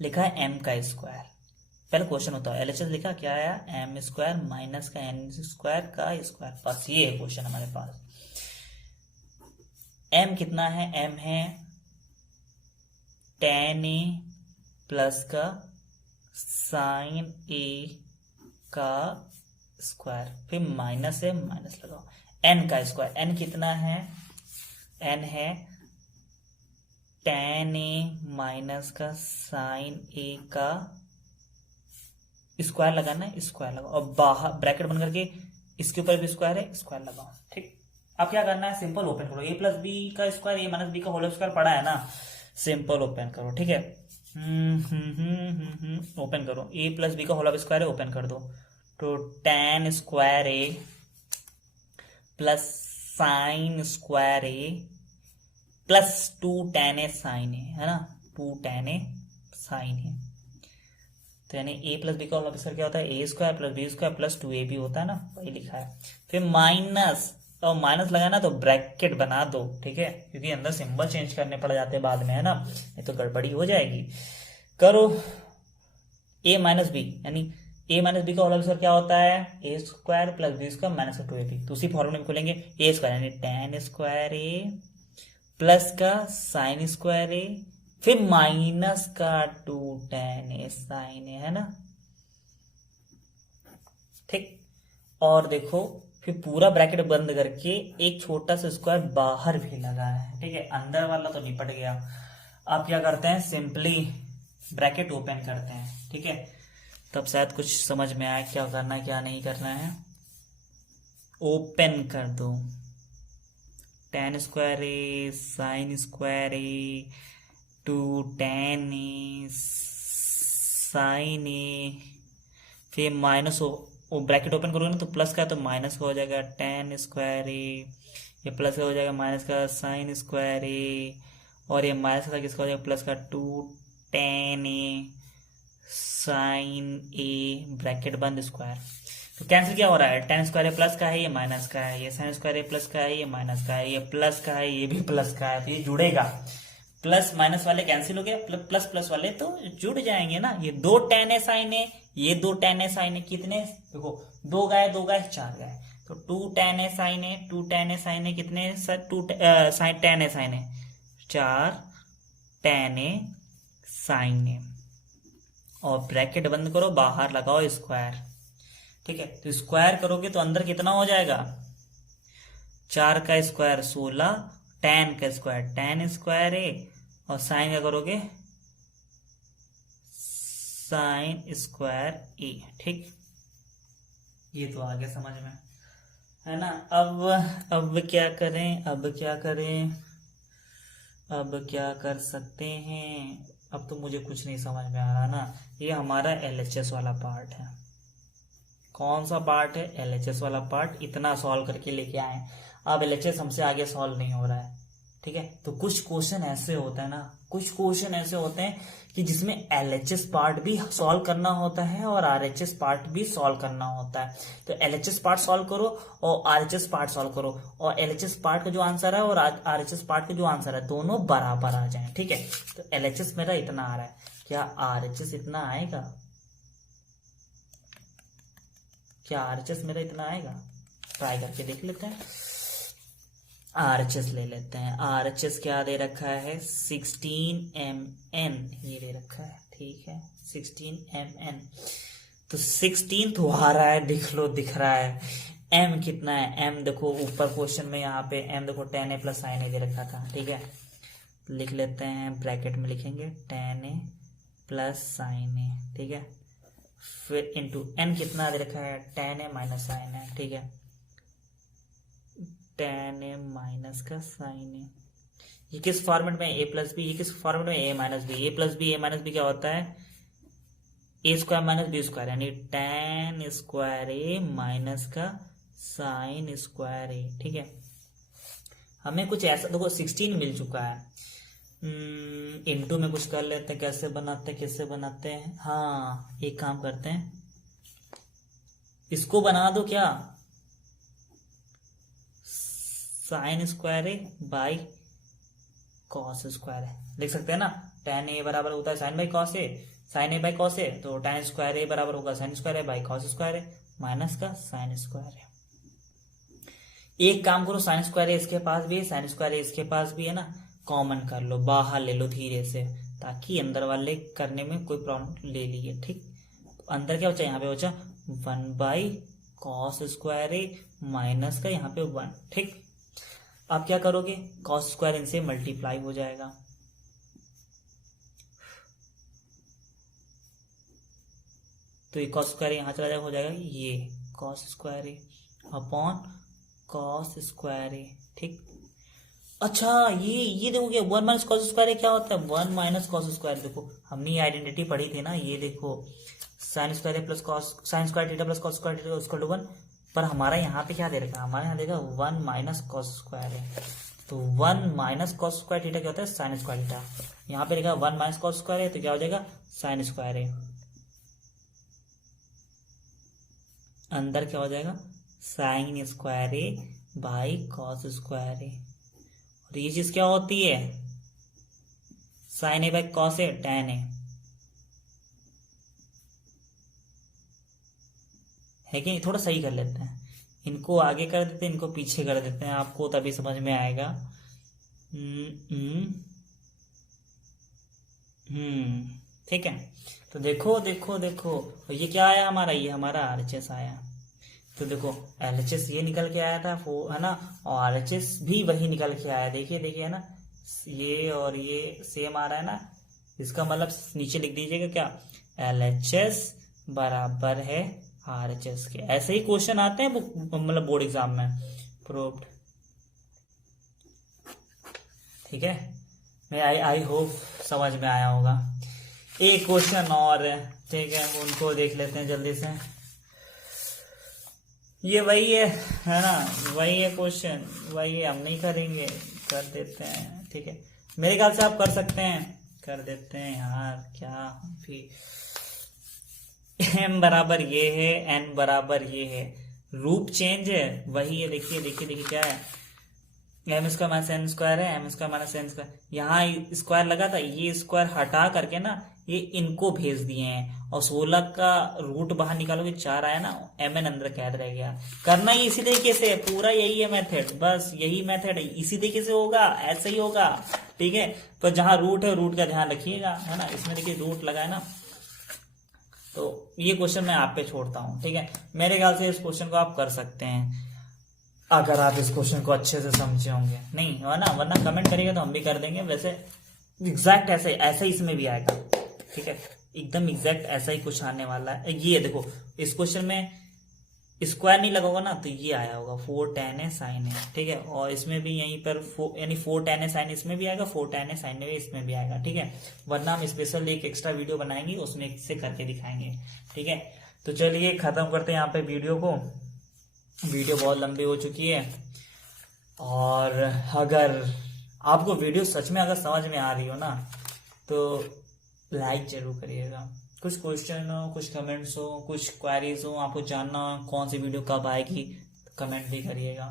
लिखा है m का स्क्वायर, पहले क्वेश्चन होता है एलएचएस लिखा क्या आया, एम स्क्वायर माइनस का एन स्क्वायर का स्क्वायर, बस ये है क्वेश्चन हमारे पास। m कितना है, m है tan a प्लस का साइन ए का स्क्वायर, फिर माइनस है, माइनस लगाओ, n का स्क्वायर, n कितना है, n है tan a माइनस का साइन ए का स्क्वायर लगाना है, स्क्वायर लगाओ, और बाहर ब्रैकेट बन करके इसके ऊपर भी स्क्वायर है, स्क्वायर लगाओ। ठीक, अब क्या करना है, सिंपल ओपन करो, a प्लस बी का स्क्वायर a माइनस बी का होल स्क्वायर पड़ा है ना, सिंपल ओपन करो। ठीक है, ओपन करो, a प्लस बी का होल स्क्वायर है, ओपन कर दो, तो tan square a plus sign square a plus 2 tan a साइन a, है ना, 2 tan a साइन a, तो यानी a प्लस बी का होल स्क्वायर क्या होता है, a square plus B square plus 2ab होता है ना, वही लिखा है। फिर माइनस, और माइनस लगाना तो ब्रैकेट बना दो, ठीक है, क्योंकि अंदर सिंबल चेंज करने पड़ जाते हैं बाद में, है ना, नहीं तो गड़बड़ी हो जाएगी। करो a माइनस बी, यानी a माइनस बी का होल स्क्वायर क्या होता है, a square plus B square minus 2ab, तो उसी फॉर्मूले में खोलेंगे, a स्क्वायर यानी tan स्क्वायर a प्लस का साइन स्क्वायर a, फिर माइनस का 2 tan a साइन a, है ना। ठीक, और देखो फिर पूरा ब्रैकेट बंद करके एक छोटा सा स्क्वायर बाहर भी लगा है, ठीक है, अंदर वाला तो निपट गया। अब क्या करते हैं, सिंपली ब्रैकेट ओपन करते हैं, ठीक है, तब शायद कुछ समझ में आए क्या करना है क्या नहीं करना है। ओपन कर दो, tan स्क्वायर ए साइन स्क्वायर ए 2 tan ए साइन ए, फिर माइनस वो ब्रैकेट ओपन करोगे ना तो प्लस का, तो माइनस का हो जाएगा tan स्क्वायर ए, ये प्लस का हो जाएगा माइनस का साइन स्क्वायर ए, और ये माइनस का किसका हो जाएगा, प्लस का 2 tan ए साइन ए, ब्रैकेट बंद स्क्वायर, तो कैंसिल क्या हो रहा है, tan स्क्वायर ए प्लस का है, ये माइनस का है, ये साइन स्क्वायर ए प्लस का है, ये माइनस का है, ये प्लस का है, ये भी प्लस का है, तो ये जुड़ेगा, प्लस माइनस वाले कैंसिल हो गया, प्लस प्लस वाले तो जुड़ जाएंगे ना। ये 2 tan ए साइन ए, ये 2 tan ए साइन ए, कितने, देखो 2 गए 2 गए 4 गए, तो 2 tan ए साइन ए, 2 tan ए साइन ए कितने सर, 2 साइन tan ए साइन ए 4 tan ए साइन ए, और ब्रैकेट बंद करो, बाहर लगाओ स्क्वायर, ठीक है, तो स्क्वायर करोगे तो अंदर कितना हो जाएगा, 4 का स्क्वायर 16, tan का स्क्वायर tan स्क्वायर ए, और साइन का करोगे साइन स्क्वायर ए। ठीक, ये तो आ गया समझ में, है ना। अब क्या करें, अब क्या करें, अब क्या कर सकते हैं, अब तो मुझे कुछ नहीं समझ में आ रहा ना। ये हमारा एलएचएस वाला पार्ट है, कौन सा पार्ट है, एलएचएस वाला पार्ट, इतना सॉल्व करके लेके आए। अब एलएचएस हमसे आगे सॉल्व नहीं हो रहा है, ठीक है, तो कुछ क्वेश्चन ऐसे होते हैं ना, कुछ क्वेश्चन ऐसे होते हैं कि जिसमें एलएचएस पार्ट भी सॉल्व करना होता है और आरएचएस पार्ट भी सॉल्व करना होता है। तो एलएचएस पार्ट सॉल्व करो और आरएचएस पार्ट सॉल्व करो, और एलएचएस पार्ट का जो आंसर है और आरएचएस पार्ट का जो आंसर है दोनों बराबर आ जाए, ठीक है। तो एलएचएस मेरा इतना आ रहा है, क्या आरएचएस इतना आएगा, क्या आरएचएस मेरा इतना आएगा, ट्राई करके देख लेते हैं। आरएचएस ले लेते हैं, आरएचएस क्या दे रखा है, 16 mn ये दे रखा है, ठीक है, 16 mn, तो 16 तो आ रहा है, दिख रहा है। m कितना है, m देखो ऊपर क्वेश्चन में, यहाँ पे m देखो tan a plus sign a दे रखा था, ठीक है, लिख लेते हैं, ब्रैकेट में लिखेंगे tan a plus sign a, ठीक है, फिर इंटू n कितना दे रखा है, tan a minus sine a, ठीक है, tan a माइनस का साइन a, ये किस फॉर्मेट में, a प्लस बी, ये किस फॉर्मेट में, a minus B, a plus B, a minus B क्या होता है, a square minus B square, यानी tan स्क्वायर a माइनस का साइन स्क्वायर a, ठीक है। हमें कुछ ऐसा देखो 16 मिल चुका है, इंटू में कुछ कर लेते हैं, कैसे बनाते हैं, हाँ एक काम करते हैं, इसको बना दो क्या, sine square A by cos square A, लिख सकते हैं ना। tan ए बराबर होता है sine by cos A, sine A by cos A, तो tan स्क्वायर ए बराबर होगा sine square A by cos square A minus का साइन स्क्वायर ए। एक काम करो, साइन स्क्वायर ए इसके पास भी है, साइन स्क्वायर ए इसके पास भी है ना, कॉमन कर लो, बाहर ले लो धीरे से, ताकि अंदर वाले करने में कोई प्रॉब्लम ले लिए। ठीक, अंदर क्या बचा, यहाँ पे बचा 1 by cos square A minus का यहाँ पे 1। ठीक, आप क्या करोगे, कॉस स्क्वायर इनसे मल्टीप्लाई हो जाएगा, तो ये कॉस स्क्वायर यहाँ चला जाएगा, हो जाएगा ये कॉस स्क्वायर ए अपॉन कॉस स्क्वायर ए। ठीक, अच्छा ये देखो 1 माइनस कॉस स्क्वायर ए क्या होता है, 1 माइनस कॉस स्क्वायर। देखो हमने ये आइडेंटिटी पढ़ी थी ना, ये देखो sine square A plus cos, sine square theta plus cos square theta equal to 1, पर हमारा यहाँ पे क्या दे रखा है, हमारे यहाँ देखा 1 माइनस कॉस स्क्वायर है, तो 1 माइनस कॉस स्क्वायर थीटा क्या होता है, साइन स्क्वायर थीटा। यहाँ पे लिखा 1 माइनस कॉस स्क्वायर है, तो क्या हो जाएगा साइन स्क्वायर है, अंदर क्या हो जाएगा sine square A by cos square A. और ये चीज क्या होती है, sine A by cos A tan A, है कि नहीं। थोड़ा सही कर लेते हैं, इनको आगे कर देते हैं, इनको पीछे कर देते हैं, आपको तभी समझ में आएगा। ठीक है, तो देखो देखो देखो, ये क्या आया हमारा, ये हमारा RHS आया। तो देखो LHS ये निकल के आया था है ना, और RHS भी वही निकल के आया, देखिए देखिए है ना, ये और ये सेम आ रहा है ना, इसका मतलब नीचे लिख दीजिएगा क्या, LHS बराबर है RHS के। ऐसे ही क्वेश्चन आते हैं मतलब बोर्ड एग्जाम में, प्रूव्ड। ठीक है, मैं आई होप समझ में आया होगा। एक क्वेश्चन और है, ठीक है, उनको देख लेते हैं जल्दी से। ये वही है ना, वही है क्वेश्चन, वही है, हम नहीं करेंगे, कर देते हैं। ठीक है, मेरे ख्याल से आप कर सकते हैं, कर देते हैं यार, क्या भी। m बराबर ये है, n बराबर ये है, रूप चेंज है, वही है। देखिए देखिए देखिए क्या है, m square minus n square है, m square minus n square, यहाँ स्क्वायर लगा था, ये स्क्वायर हटा करके ना ये इनको भेज दिए हैं, और 16 का रूट बाहर निकालोगे 4 आया ना, mn अंदर कैद रह गया। करना ही इसी तरीके से, पूरा यही है मेथड, बस यही मेथड है, इसी तरीके से होगा, ऐसे ही होगा। ठीक है, तो जहां रूट है रूट का ध्यान रखिएगा, है ना, इसमें देखिए रूट लगा है ना, तो ये क्वेश्चन मैं आप पे छोड़ता हूँ। ठीक है, मेरे ख्याल से इस क्वेश्चन को आप कर सकते हैं, अगर आप इस क्वेश्चन को अच्छे से समझे होंगे। नहीं है ना, वरना कमेंट करिएगा तो हम भी कर देंगे। वैसे एग्जैक्ट ऐसे इसमें भी आएगा। ठीक है, एकदम एग्जैक्ट ऐसा ही कुछ आने वाला है। ये देखो इस क्वेश्चन में स्क्वायर नहीं लगा होगा ना, तो ये आया होगा 4 tan है sin है। ठीक है, और इसमें भी यहीं पर यानी 4 tan है sin इसमें भी आएगा, 4 tan है sin इसमें भी आएगा। ठीक है, वरना हम स्पेशल एक एक्स्ट्रा वीडियो बनाएंगे, उसमें से करके दिखाएंगे। ठीक है, तो चलिए खत्म करते हैं यहाँ पे वीडियो को, वीडियो बहुत लंबी हो चुकी है। और अगर आपको वीडियो सच में अगर समझ में आ रही हो ना, तो लाइक जरूर करिएगा। कुछ क्वेश्चन हो, कुछ कमेंट्स हो, कुछ क्वेरीज हो, आपको जानना हो कौन सी वीडियो कब आएगी, कमेंट भी करिएगा।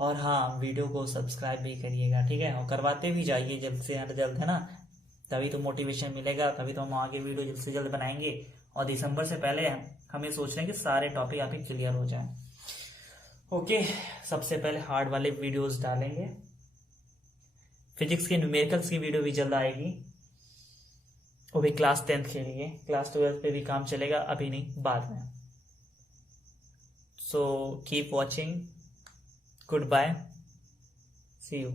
और हाँ, वीडियो को सब्सक्राइब भी करिएगा। ठीक है, और करवाते भी जाइए जल्द से जल्द, है ना, तभी तो मोटिवेशन मिलेगा, तभी तो हम आगे वीडियो जल्द से जल्द बनाएंगे। और दिसंबर से पहले हम ये सोच रहे हैं कि सारे टॉपिक आपके क्लियर हो जाए। ओके, सबसे पहले हार्ड वाले वीडियोस डालेंगे, फिजिक्स के न्यूमेरिकल्स की वीडियो भी जल्द आएगी, वो भी क्लास 10th के लिए। क्लास 12th पे भी काम चलेगा, अभी नहीं, बाद में। So keep watching, goodbye, see you.